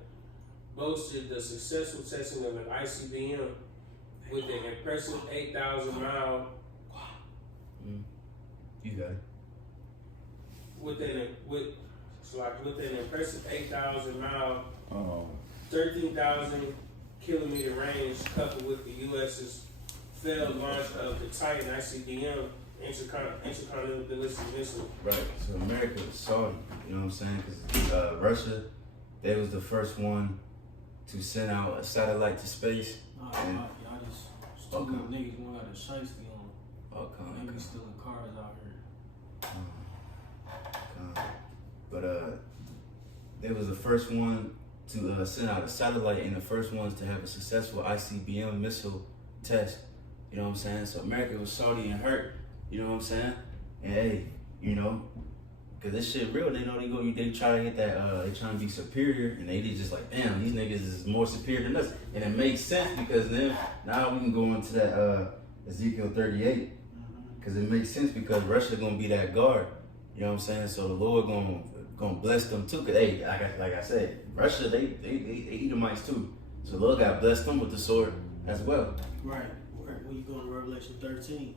boasted the successful testing of an ICBM with an impressive 8,000-mile. You got it. With an impressive 8,000-mile, 13,000 kilometer range, coupled with the U.S.'s failed launch of the Titan ICBM intercontinental ballistic missile. Right. So America was Saudi. You know what I'm saying? Because Russia, they was the first one to send out a satellite to space. Y'all just stupid niggas want got a shiesty on. Okay. Niggas stealing cars out here. But they was the first one to send out a satellite and the first ones to have a successful ICBM missile test. You know what I'm saying? So America was salty and hurt. You know what I'm saying? And hey, you know, cause this shit real. They know they try to get that. They trying to be superior, and they just like, damn, these niggas is more superior than us. And it makes sense because then now we can go into that Ezekiel 38, cause it makes sense because Russia gonna be that guard. You know what I'm saying? So the Lord gonna bless them too. Cause hey, like I said, Russia they Edomites too. So the Lord got blessed them with the sword as well. Right. When you go to Revelation 13,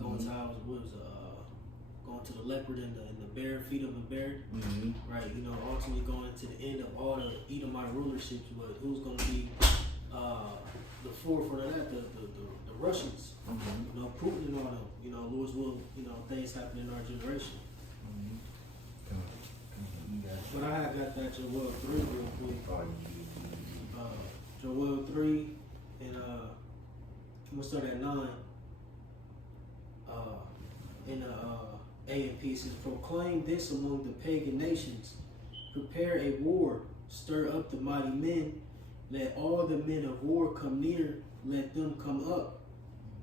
going to going to the leopard and the bear, feet of a bear. Right. You know, ultimately going to the end of all the Edomite rulerships, but who's going to be the forefront of that? The Russians. You know, Putin and all them. You know, Lord's will. You know, things happen in our generation. But I got that Joel 3 real quick. Joel 3 and I'm gonna start at 9. In A and P says, proclaim this among the pagan nations. Prepare a war, stir up the mighty men. Let all the men of war come near, let them come up.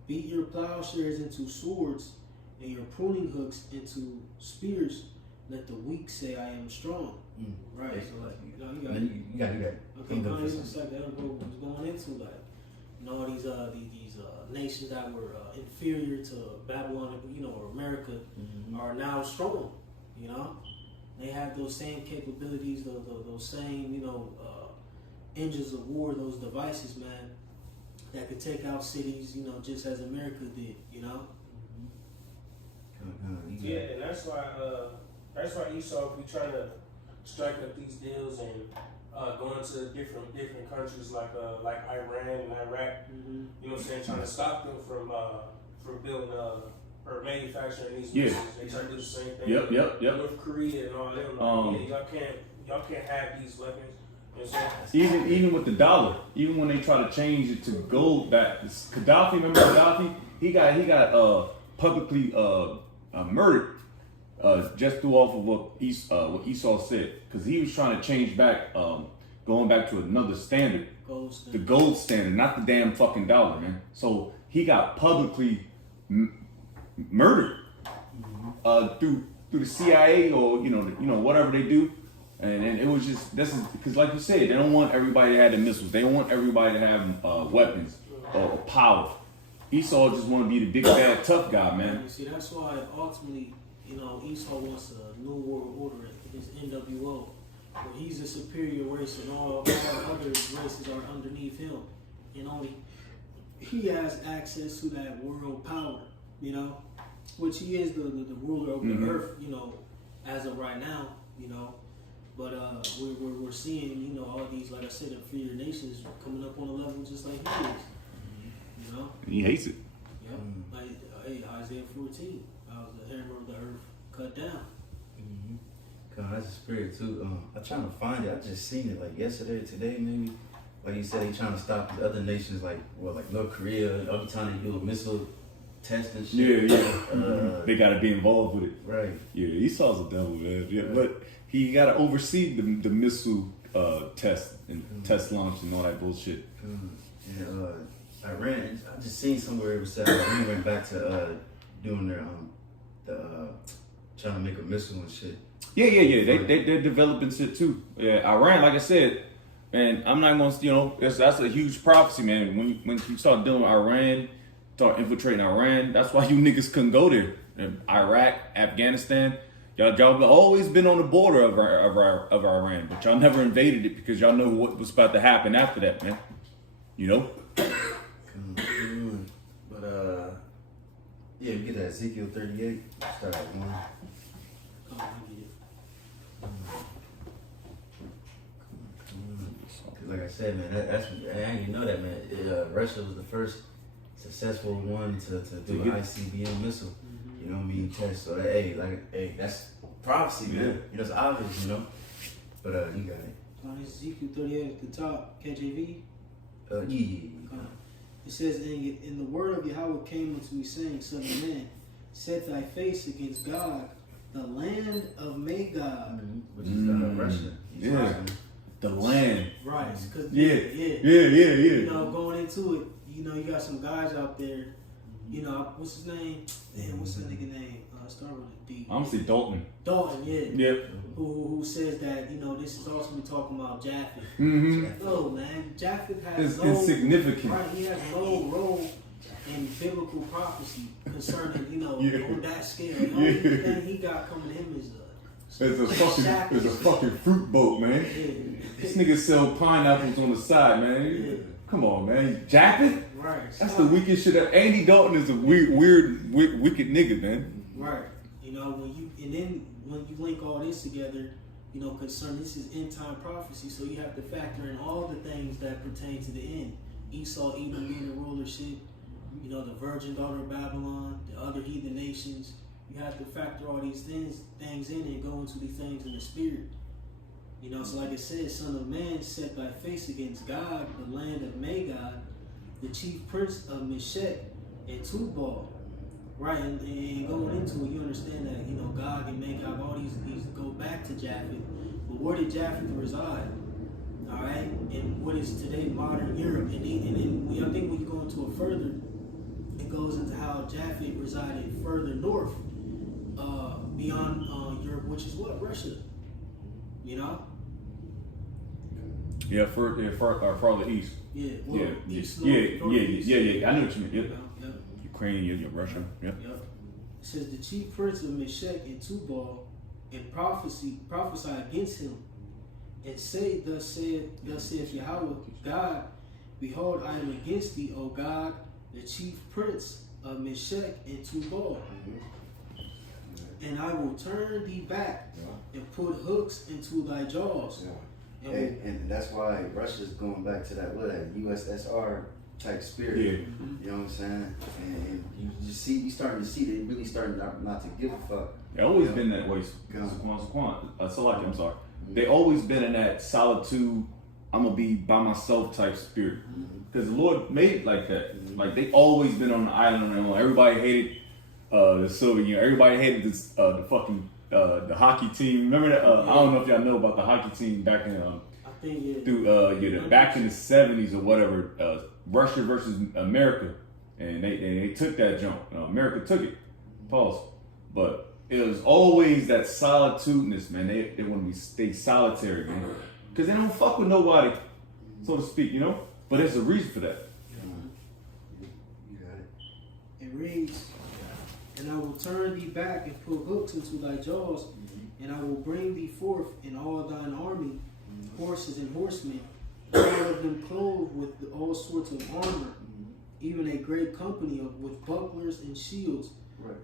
Beat your plowshares into swords, and your pruning hooks into spears. Let the weak say, I am strong. Right, so like, you got it. Okay, kind of just like the other book was going into, like, you know, these nations that were inferior to Babylon, you know, or America, are now strong. You know, they have those same capabilities, those same, you know, engines of war, those devices, man, that could take out cities, you know, just as America did. You know. Yeah, and that's why Esau, if we trying to strike up these deals and go into different countries like Iran and Iraq, you know what I'm saying, trying to stop them from building or manufacturing these missiles. They try to do the same thing. Yep. North Korea and all them. Y'all can't have these weapons. You know what I'm saying? Even with the dollar, even when they try to change it to gold, that Gaddafi, remember Gaddafi? He got publicly murdered. Just through off of what Esau said, because he was trying to change back, going back to another standard, the gold standard, not the damn fucking dollar, man. So he got publicly murdered through the CIA or you know whatever they do, and it was just this is because like you said, they don't want everybody to have the missiles, they don't want everybody to have weapons or power. Esau just want to be the big bad tough guy, man. You see, that's why ultimately, you know, Esau wants a new world order, his NWO, where he's a superior race and all other races are underneath him. And only he has access to that world power, you know, which he is the ruler of the earth, you know, as of right now, you know. But we're seeing, you know, all these, like I said, inferior nations coming up on a level just like he is, you know. He hates it. Yeah, like Isaiah 14. The hammer of the earth cut down. God, that's a spirit too. I'm trying to find it. I just seen it like yesterday, today maybe. like you said, they trying to stop the other nations like North Korea. Every time they do a missile test and shit. Yeah. They gotta be involved with it. Right. Yeah, Esau's a devil, man. Yeah, but he gotta oversee the missile test and test launch and all that bullshit. And Iran, I just seen somewhere it was said Iran went back to doing their trying to make a missile and shit. Yeah. They're developing shit too. Yeah, Iran, like I said, and I'm not gonna, that's a huge prophecy, man. When you start dealing with Iran, start infiltrating Iran, that's why you niggas couldn't go there. Iraq, Afghanistan, y'all have always been on the border of Iran, but y'all never invaded it because y'all know what was about to happen after that, man. But yeah, we get that Ezekiel 38. Start at 1. Oh, I get it. Cause like I said, man, that's I didn't even know that, man. Russia was the first successful one to do an ICBM missile. You know what I mean? Test. So that, that's prophecy, man. It's obvious, But you got it. On Ezekiel 38 at the top, KJV. Yeah. It says, in the word of Yahweh came unto me, saying, Son of man, set thy face against God, the land of Magog. Which is Russia. Yeah. The land. Right. Yeah. Going into it, you got some guys out there, what's his name? Damn, what's that nigga name? Start with a D. I'm gonna say Dalton. Dalton, yeah. Yep. Who says that, this is also talking about Japheth. Mm-hmm. No, man. Japheth has It's insignificant. Right, he has no role in biblical prophecy concerning, on that scale. The only thing he got coming to him is There's a fucking fruit boat, man. Yeah. This nigga sell pineapples on the side, man. Yeah. Come on, man. Japheth? Right. That's the weakest shit. Andy Dalton is a weird, wicked nigga, man. Right. When you link all this together, concern this is end time prophecy, so you have to factor in all the things that pertain to the end. Esau, Edom being the rulership, the virgin daughter of Babylon, the other heathen nations. You have to factor all these things in and go into these things in the spirit. So like it says, Son of man, set thy face against God, the land of Magog, the chief prince of Meshech and Tubal. Right, and going into it, you understand that, God and Magog, all these go back to Japheth. But where did Japheth reside? All right, and what is today modern Europe? And then I think when you go into it further, it goes into how Japheth resided further north, beyond Europe, which is what? Russia. Yeah, farther east. Yeah, well, yeah, east, yeah, north, northeast. yeah. I know what you mean. Yep. Yep. Ukraine, Russia. Yep. Yep. It says the chief prince of Meshech and Tubal and prophesy against him, and say, thus saith Yahweh God, behold, I am against thee, O God, the chief prince of Meshech and Tubal, and I will turn thee back and put hooks into thy jaws. And that's why Russia's going back to that USSR type spirit. Yeah. You know what I'm saying? And you starting to see they really starting not to give a fuck. They always been that way. Salaki, I'm sorry. They always been in that solitude, I'm gonna be by myself type spirit. Because the Lord made it like that. Like they always been on the island on their own. Everybody hated the Soviet Union. Everybody hated this the fucking the hockey team. Remember that? I don't know if y'all know about the hockey team back in back in the 70s or whatever. Russia versus America, and they took that jump. America took it. Pause. But it was always that solitudeness, man. They want to stay solitary, man, because they don't fuck with nobody, so to speak, But there's a reason for that. You got it. It reads, and I will turn thee back and put hooks into thy jaws, and I will bring thee forth in all thine army, horses and horsemen, all of them clothed with all sorts of armor, even a great company with bucklers and shields,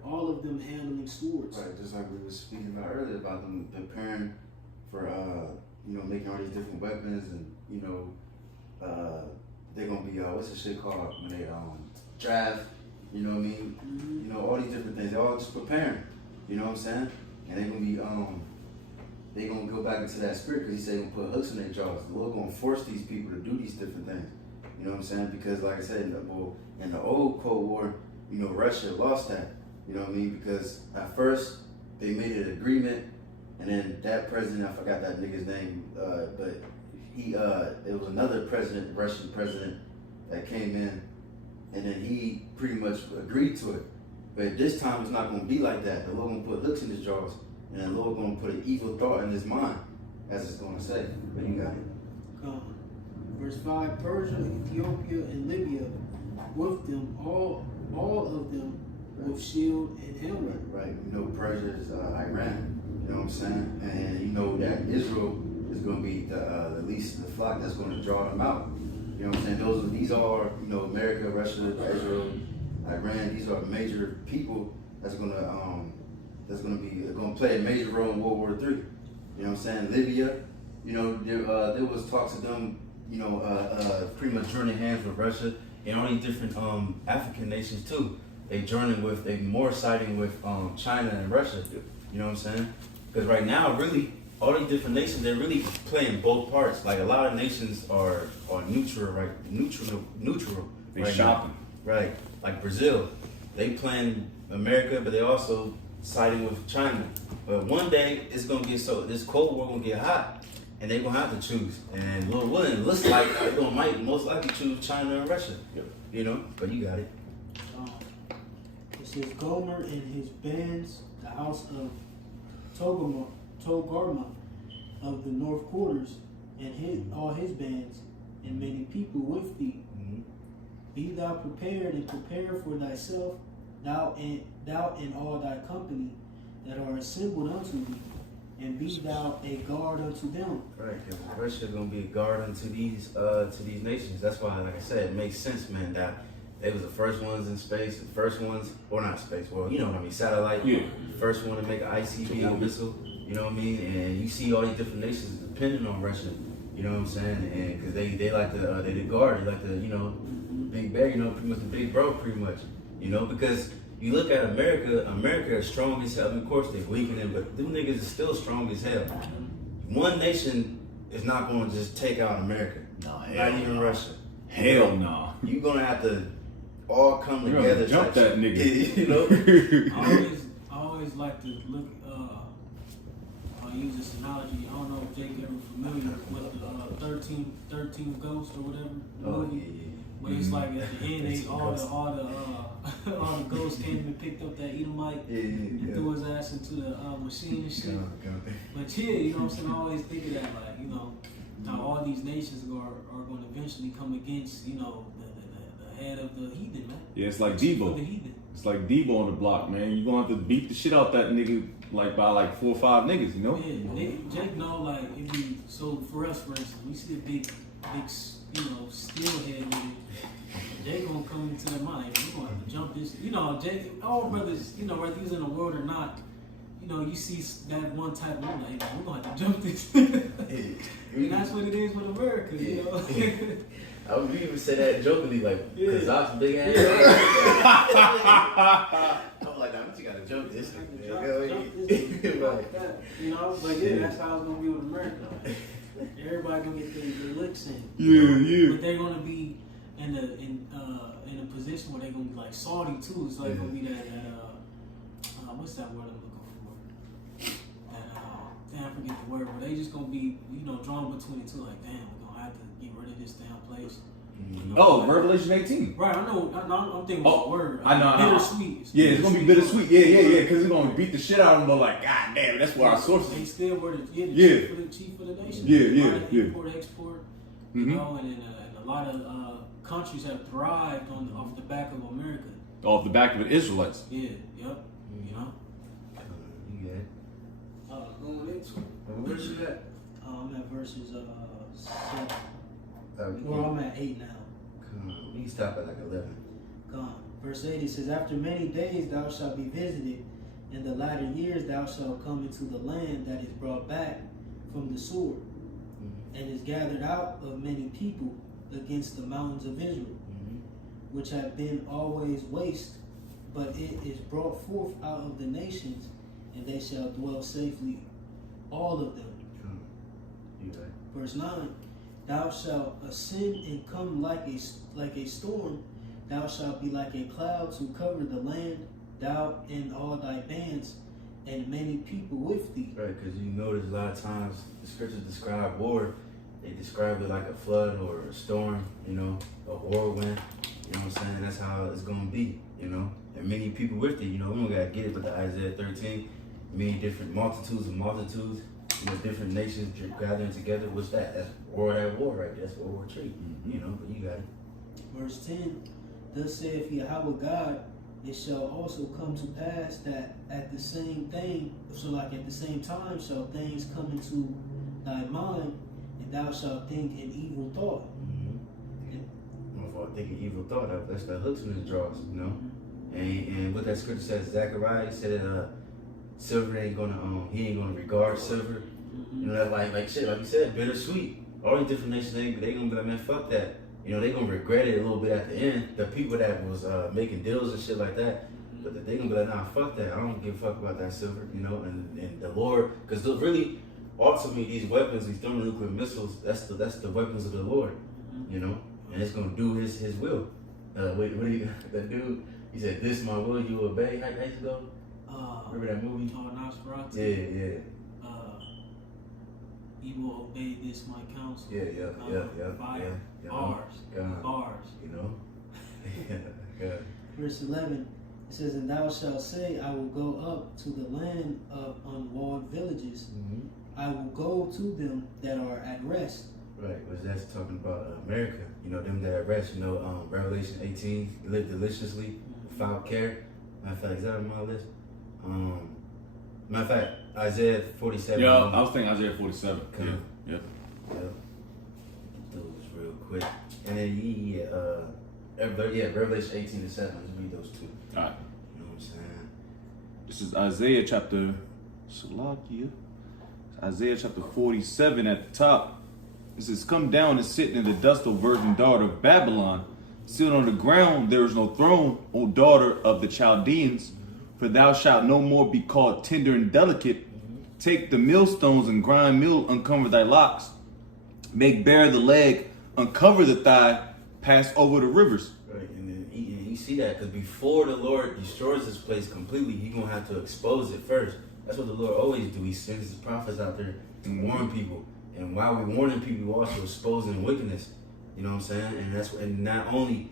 all of them handling swords. Right, just like we were speaking about earlier about them preparing for making all these different weapons, and they're gonna be what's the shit called when they draft. You know what I mean? All these different things. They're all just preparing. You know what I'm saying? And they're gonna be they gonna go back into that spirit because he said he gonna put hooks in their jaws. The Lord gonna force these people to do these different things. You know what I'm saying? Because like I said, in the old Cold War, you know, Russia lost that. You know what I mean? Because at first they made an agreement, and then that president, I forgot that nigga's name, but he it was another president, Russian president, that came in, and then he pretty much agreed to it. But this time it's not gonna be like that. The Lord gonna put hooks in his jaws, and the Lord gonna put an evil thought in his mind, as it's gonna say. But you got it. Verse 5, Persia, Ethiopia, and Libya, with them, all of them, with shield and helmet. Right. You know, Persia is Iran. You know what I'm saying? And you know that Israel is going to be the least the flock that's going to draw them out. You know what I'm saying? These are, you know, America, Russia, Israel, Iran. These are major people that's going to play a major role in World War III. You know what I'm saying? Libya. You know, there was talks of them, you know, pretty much joining hands with Russia and all these different African nations too. They more siding with China and Russia. You know what I'm saying? Because right now, really, all these different nations, they're really playing both parts. Like a lot of nations are neutral, right? Neutral. They right shopping. now. Right. Like Brazil, they playing America, but they also siding with China. But one day it's gonna get this Cold War gonna get hot, and they're gonna have to choose. And Lord willing, looks like they're might most likely choose China and Russia. Yep. You know, but you got it. It says Gomer and his bands, the house of Togarma of the north quarters, and all his bands, and many people with thee. Mm-hmm. Be thou prepared and prepare for thyself, thou and all thy company that are assembled unto thee, and be thou a guard unto them. Right, because Russia is gonna be a guard unto these nations. That's why, like I said, it makes sense, man, that they was the first ones in space, the first ones, or not space, well, you know what I mean, satellite. Yeah. First one to make an ICBM missile, you know what I mean? And you see all these different nations depending on Russia, you know what I'm saying? And because they like they the guard, they like the, you know, big bear, you know, pretty much the big bro, pretty much, you know, because you look at America is strong as hell. I mean, of course, they're weakening, but them niggas is still strong as hell. One nation is not going to just take out America. No, not even Russia. Hell no. You're going to have to all come You're together. gonna jump that nigga. You know? I always like to look. I'll use this analogy. I don't know if Jake ever familiar with the 13 Ghosts or whatever Oh, movie. yeah. But it's like at the end, all the ghosts came and picked up that Edomite and threw his ass into the machine and shit. But yeah, you know what I'm saying? I always think of that, like, you know, how all these nations are going to eventually come against, you know, the head of the heathen, man. Yeah, it's like Of Debo. the heathen. It's like Debo on the block, man. You're gonna have to beat the shit out that nigga like by like 4 or 5 niggas, you know? Yeah, Jake know, like, if we, so for us, for instance, we see a big, you know, steelhead nigga. Jake gonna come into the mind. We're gonna have to jump this. You know, Jake, all brothers, you know, whether he's in the world or not, you know, you see that one type of, like, we're gonna have to jump this. And that's what it is with America, you know? I would even say that jokingly, like, because I was big ass. I'm like, nah, you gotta jump this. You know, but yeah, that's how it's gonna be with America. Everybody gonna get their licks in. Yeah. But they're gonna be in a position where they're gonna be like salty too. It's like gonna be that what's that word I'm looking for? Damn, I forget the word. But they just gonna be, you know, drawn between the two. Like, damn, we're gonna have to get rid of this damn place. You know, Oh, like, Revelation 18. right, I know. I'm thinking of the word. I know. Bittersweet. Yeah, it's gonna be bittersweet. Yeah. Because it's gonna beat the shit out of them. But like, god damn, that's where our sources. They still were the chief of the nation. Yeah. Import, export. You know, and a lot of countries have thrived off the back of America. Off the back of the Israelites. Yeah. Yep. You know. You get it. Going into. Where's you at? I'm at verses 7. We Well, I'm at 8 now. can stop at like 11. Gone. Verse 8, it says, after many days thou shalt be visited, in the latter years thou shalt come into the land that is brought back from the sword, and is gathered out of many people against the mountains of Israel, which have been always waste, but it is brought forth out of the nations, and they shall dwell safely all of them. You right. Verse 9, thou shalt ascend and come like a storm. Thou shalt be like a cloud to cover the land, thou and all thy bands, and many people with thee. Right, because you notice a lot of times the scriptures describe war, they describe it like a flood or a storm, you know, a whirlwind. You know what I'm saying? That's how it's going to be, you know. And many people with it, you know, we don't got to get it, but the Isaiah 13, many different multitudes of multitudes, you know, different nations gathering together. What's that? That's war at war right there. That's World War III, you know, but you got it. Verse 10, thus saith Yahweh God, it shall also come to pass that at the same time shall things come into thy mind, and thou shalt think an evil thought. Thinking evil thought, that's the hooks in his drawers, you know. And what that scripture says, Zechariah said that silver ain't gonna he ain't gonna regard silver. You know, that like shit, like you said, bittersweet. All these different nations, they gonna be like, man, fuck that. You know, they gonna regret it a little bit at the end. The people that was making deals and shit like that, but they gonna be like, nah, fuck that. I don't give a fuck about that silver, you know. And the Lord, because really, ultimately, these weapons, these thermonuclear missiles, that's the weapons of the Lord, you know. And it's gonna do his will. That dude, he said, "This my will, you obey." How you go? Remember that movie? Nosferatu. Yeah. You will obey this my counsel. Yeah. Fire. Yeah. Bars. You know. Yeah. Verse 11, it says, and thou shalt say, I will go up to the land of unwalled villages. Mm-hmm. I will go to them that are at rest. Right, which that's talking about America. You know, them that are at rest. You know, Revelation 18, live deliciously without care. Matter of fact, is that on my list? Matter of fact, Isaiah 47. Yeah, I was thinking Isaiah 47. Yeah. Those real quick. And then Revelation 18 and 7. Let's read those two. All right. You know what I'm saying? This is Isaiah chapter 47 at the top. It says, come down and sit in the dust, O virgin daughter of Babylon. Sit on the ground, there is no throne, O daughter of the Chaldeans. For thou shalt no more be called tender and delicate. Take the millstones and grind meal, uncover thy locks. Make bare the leg, uncover the thigh, pass over the rivers. Right, and you see that, because before the Lord destroys this place completely, He's going to have to expose it first. That's what the Lord always do. He sends His prophets out there to warn people. And while we're warning people, we're also exposing wickedness. You know what I'm saying? And not only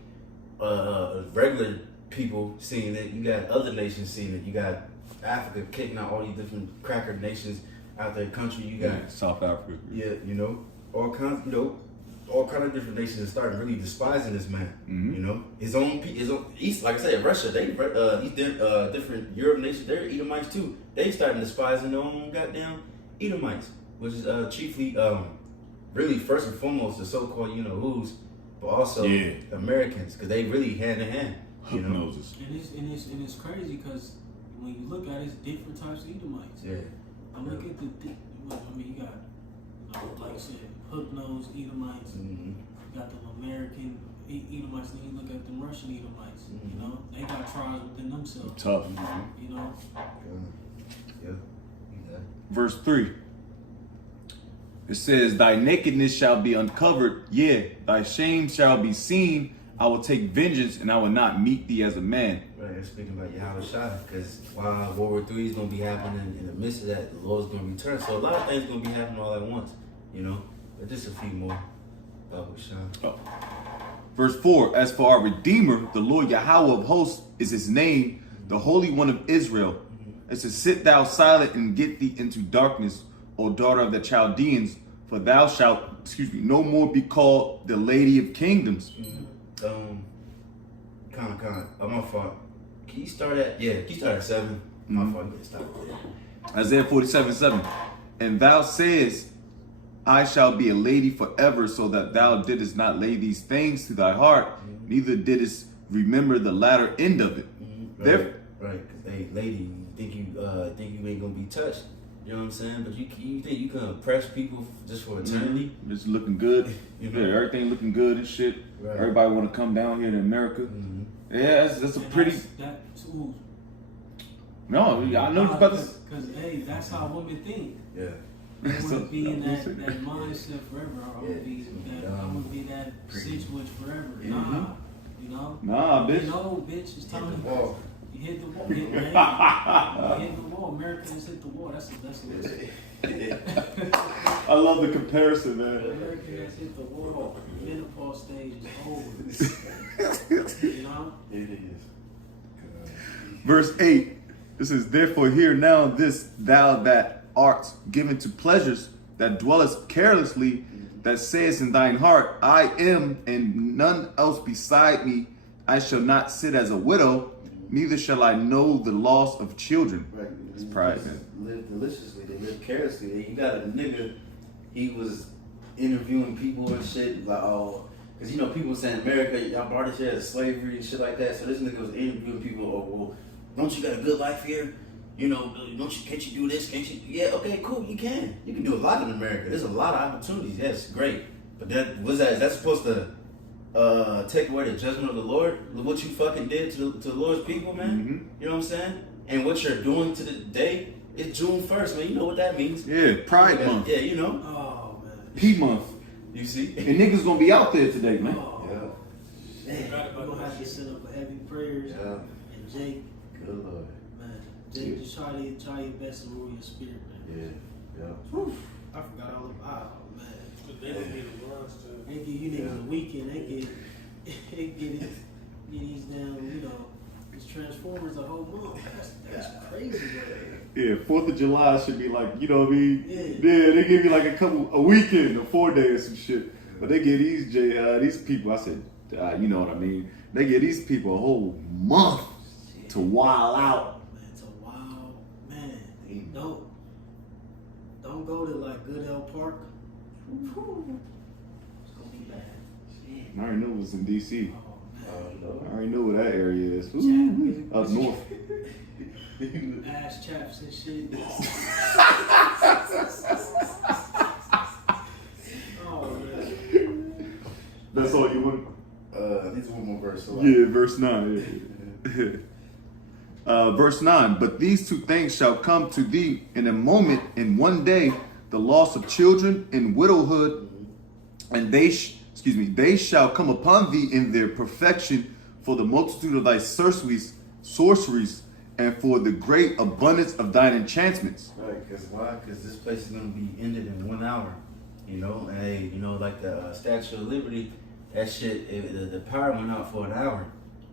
regular people seeing it, you got other nations seeing it. You got Africa kicking out all these different cracker nations out their country. You got South Africa. Yeah, you know, all kinds of different nations are starting really despising this man. Mm-hmm. You know, his own East, like I said, Russia, these different Europe nations, they're Edomites too. They starting despising their own goddamn Edomites, which is chiefly, really first and foremost, the so-called who's, but also Americans, because they really hand in hand. You know, noses. And it's crazy because when you look at it, it's different types of Edomites. Yeah. I look at you got, like I said, hook-nosed Edomites. Mm-hmm. You got them American Edomites, then you look at them Russian Edomites. Mm-hmm. You know, they got tribes within themselves. Tough. You know. Yeah. Verse 3. It says, thy nakedness shall be uncovered, thy shame shall be seen. I will take vengeance, and I will not meet thee as a man. Right, they're speaking about Yahweh Shai, because while World War III is going to be happening, in the midst of that, the Lord's going to return. So a lot of things are going to be happening all at once, you know. But just a few more. Yahweh Shai. Verse 4, as for our Redeemer, the Lord Yahweh of hosts is his name, the Holy One of Israel. It says, sit thou silent and get thee into darkness, O daughter of the Chaldeans, for thou shalt, no more be called the Lady of Kingdoms. My fault. Can you start at 7? My fault, get started there. Isaiah 47:7. And thou sayest, I shall be a lady forever, so that thou didst not lay these things to thy heart, neither didst remember the latter end of it. Right, because hey, lady, you think you ain't gonna be touched. You know what I'm saying? But you think you can oppress people just for eternity? It's looking good. Everything looking good and shit. Right. Everybody want to come down here to America. Yeah, that's a pretty. No, I know you about to. Because, hey, that's how women think. Yeah. They want So- to be in that mindset forever. I'm Yeah, gonna be that six witch forever. Yeah. Nah, you know. Nah, bitch. You know, bitch, it's time to wall. You hit the wall. You hit the wall. Americans hit the wall. That's it. I love the comparison, man. Americans hit the wall. Menopause stage is over. You know. It is. Verse 8. This is therefore hear now this thou that art given to pleasures that dwellest carelessly, that sayest in thine heart, I am and none else beside me. I shall not sit as a widow, neither shall I know the loss of children. Right. It's pride, man. Live deliciously. They live carelessly. You got a nigga. He was interviewing people and shit like, oh, because you know people saying America, y'all brought this here as slavery and shit like that. So this nigga was interviewing people. Oh, well, don't you got a good life here? You know, can't you do this? Can't you? Yeah, okay, cool. You can. You can do a lot in America. There's a lot of opportunities. Yes, great. But is that supposed to take away the judgment of the Lord? What you fucking did to the Lord's people, man? Mm-hmm. You know what I'm saying? And what you're doing to the day, it's June 1st, man. You know what that means. Yeah, Pride Month. Yeah, you know. Oh man. P month. You see? And niggas gonna be out there today, man. Oh. Yeah. Man, we're gonna have to set up a heavy prayers. Yeah. And Jake, Good Lord. man, Jake, just try your best to rule your spirit, man. Yeah. Yeah. I forgot all about. Oh man. But they don't be the ones to. They give you niggas a weekend. They get these damn, you know, these Transformers a whole month. That's crazy, man. Yeah, 4th of July should be like, you know what I mean? Yeah. They give you like a weekend, a 4 day or some shit. But they give these people, I said, you know what I mean? They give these people a whole month to wild out. Man, it's a wild man. Don't go to like Goodell Park. It's gonna be bad. I already knew it was in D.C. Oh man. I already knew where that area is. Ooh, up north. Ass chaps and shit. Oh man. That's all you want? I need one more verse. So Yeah, verse 9. Verse 9. But these two things shall come to thee in a moment, in one day, the loss of children and widowhood, and they shall come upon thee in their perfection for the multitude of thy sorceries, and for the great abundance of thine enchantments. Right, because why? Because this place is going to be ended in 1 hour. You know, and hey, you know, like the Statue of Liberty, that shit, the power went out for an hour.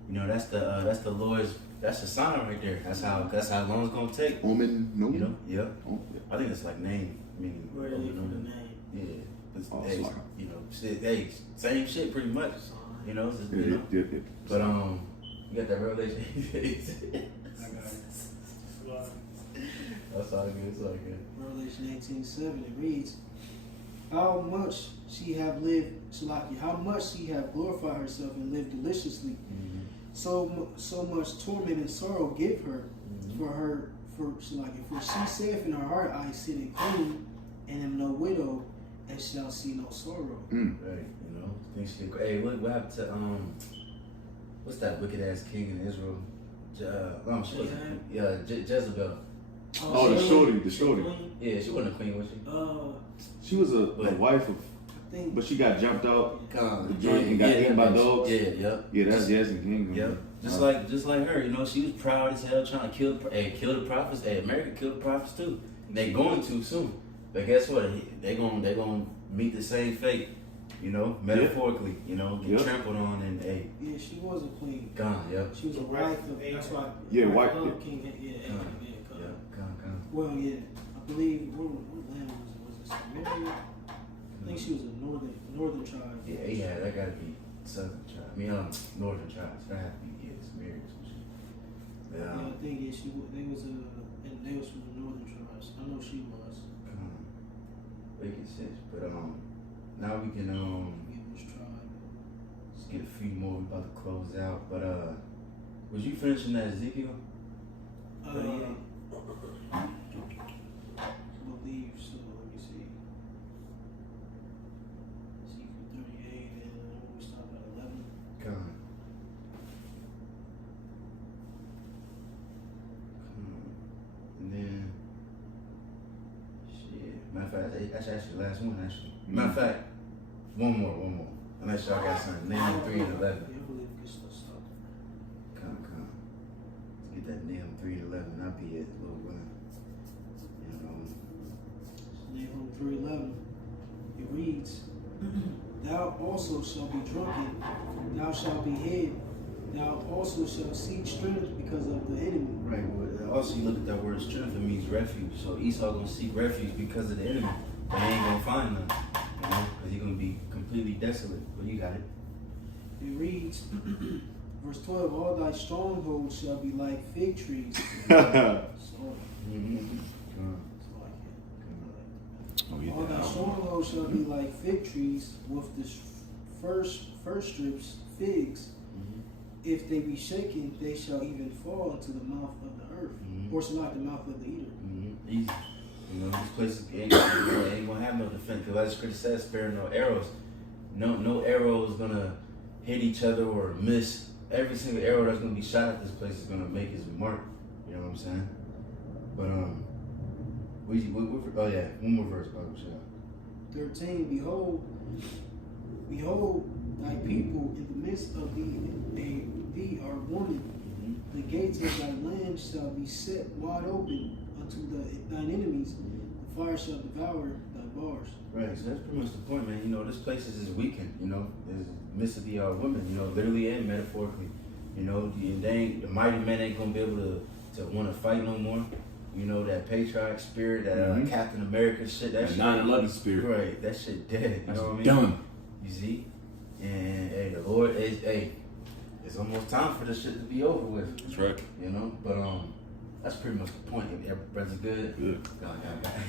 You know, that's the Lord's, that's the sign right there. That's how long it's gonna take. Omen, no. You know, yeah. Oh, I think it's like name, meaning. Where are you from the name? Yeah, it's, Oh, hey, it's like- you know, shit, hey, same shit pretty much. You know, just, yeah, you know. yeah. But you got that Revelation. I got it. Well, That's all good. It's all good. Revelation 18:7. It reads, "How much she have lived, Shalaki, how much she have glorified herself and lived deliciously. Mm-hmm. So much torment and sorrow give her for Shalaki. For she saith in her heart, I sit in queen and am no widow, and shall see no sorrow." Mm. Right, you know. Things should. Hey, what happened to what's that wicked ass king in Israel? She wasn't. Yeah, Jezebel. Oh, the shorty. Yeah, she wasn't a queen, was she? She was a But- wife of, I think, but she got jumped out. God, The joint and got eaten by dogs. Yeah, yep. Yeah, that's Jasmine King. Yep. Just like her, you know, she was proud as hell trying to kill the prophets. Hey, America killed the prophets too. They going to soon. But guess what? They gonna meet the same fate. You know, metaphorically. You know, get Yep. trampled on and hey, yeah, she was a queen. gone. Yep. She was a wife of, that's why. Yeah, wife wife, of yeah. King. Yeah, Yep. Gone. Well, yeah, I believe what land was it? Samaria? I think she was a northern tribe. Yeah, that gotta be southern tribe. I mean, northern tribes. That have to be Samaria or some shit. Yeah, I think they was from the northern tribes. I know she was. Wicked shit. But now we can Which tribe? just get a few more. We about to close out. But was you finishing that Ezekiel? Yeah. I believe so. Let me see. Ezekiel 38, and we stopped at 11. Gone. Matter of fact, that's actually the last one, actually. Matter of fact, one more. Unless y'all got something. Nahum 3 and 11. Yeah, I believe it gets stuff. Come. Let's get that Nahum 3 and 11. That'll be it, Lord willing. You know, Nahum 3:11. It reads, "Thou also shalt be drunken, thou shalt be head, thou also shalt seek strength because of the enemy." right. Well, also, you look at that word strength, it means refuge. So Esau gonna seek refuge because of the enemy. But he ain't gonna find none. You know, because he's gonna be completely desolate. But you got it. It reads, verse 12, "All thy strongholds shall be like fig trees." So, Mm-hmm. Oh, yeah. all thy strongholds shall be like fig trees with the first strips figs. If they be shaken, they shall even fall into the mouth of the earth, or shall not the mouth of the eater. Easy. You know, this place ain't gonna have no defense. Because as Scripture says, spare no arrows. No arrow is gonna hit each other or miss. Every single arrow that's gonna be shot at this place is gonna make its mark. You know what I'm saying? But oh yeah, one more verse, Bible shot. 13, behold thy people in the midst of thee are woman. The gates of thy land shall be set wide open unto thine enemies. The fire shall devour thy bars. Right, so that's pretty much the point, man. You know, this place is weakened, you know. There's midst of the women, you know, literally and metaphorically. You know, the mighty men ain't gonna be able to want to fight no more. You know, that patriotic spirit, that Captain America shit, that shit. 9/11 spirit. Right, that shit dead. You That's know what I mean? done. You see? And hey, the Lord is, it's almost time for this shit to be over with. That's right. You know? But that's pretty much the point. Everybody's good. Good.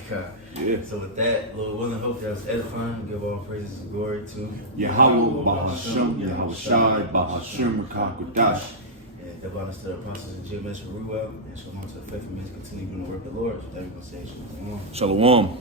God. Yeah. So with that, Lord willing, hope that was edifying. We give all praises and glory to Yahweh Bahasham, Yahweh Shai, Bahashim, Kakodash. and double honors to the apostles and Gms Columbus, and shalom to the faithful men continue doing the work of the Lord. So that we're going to say shalom. Shalom.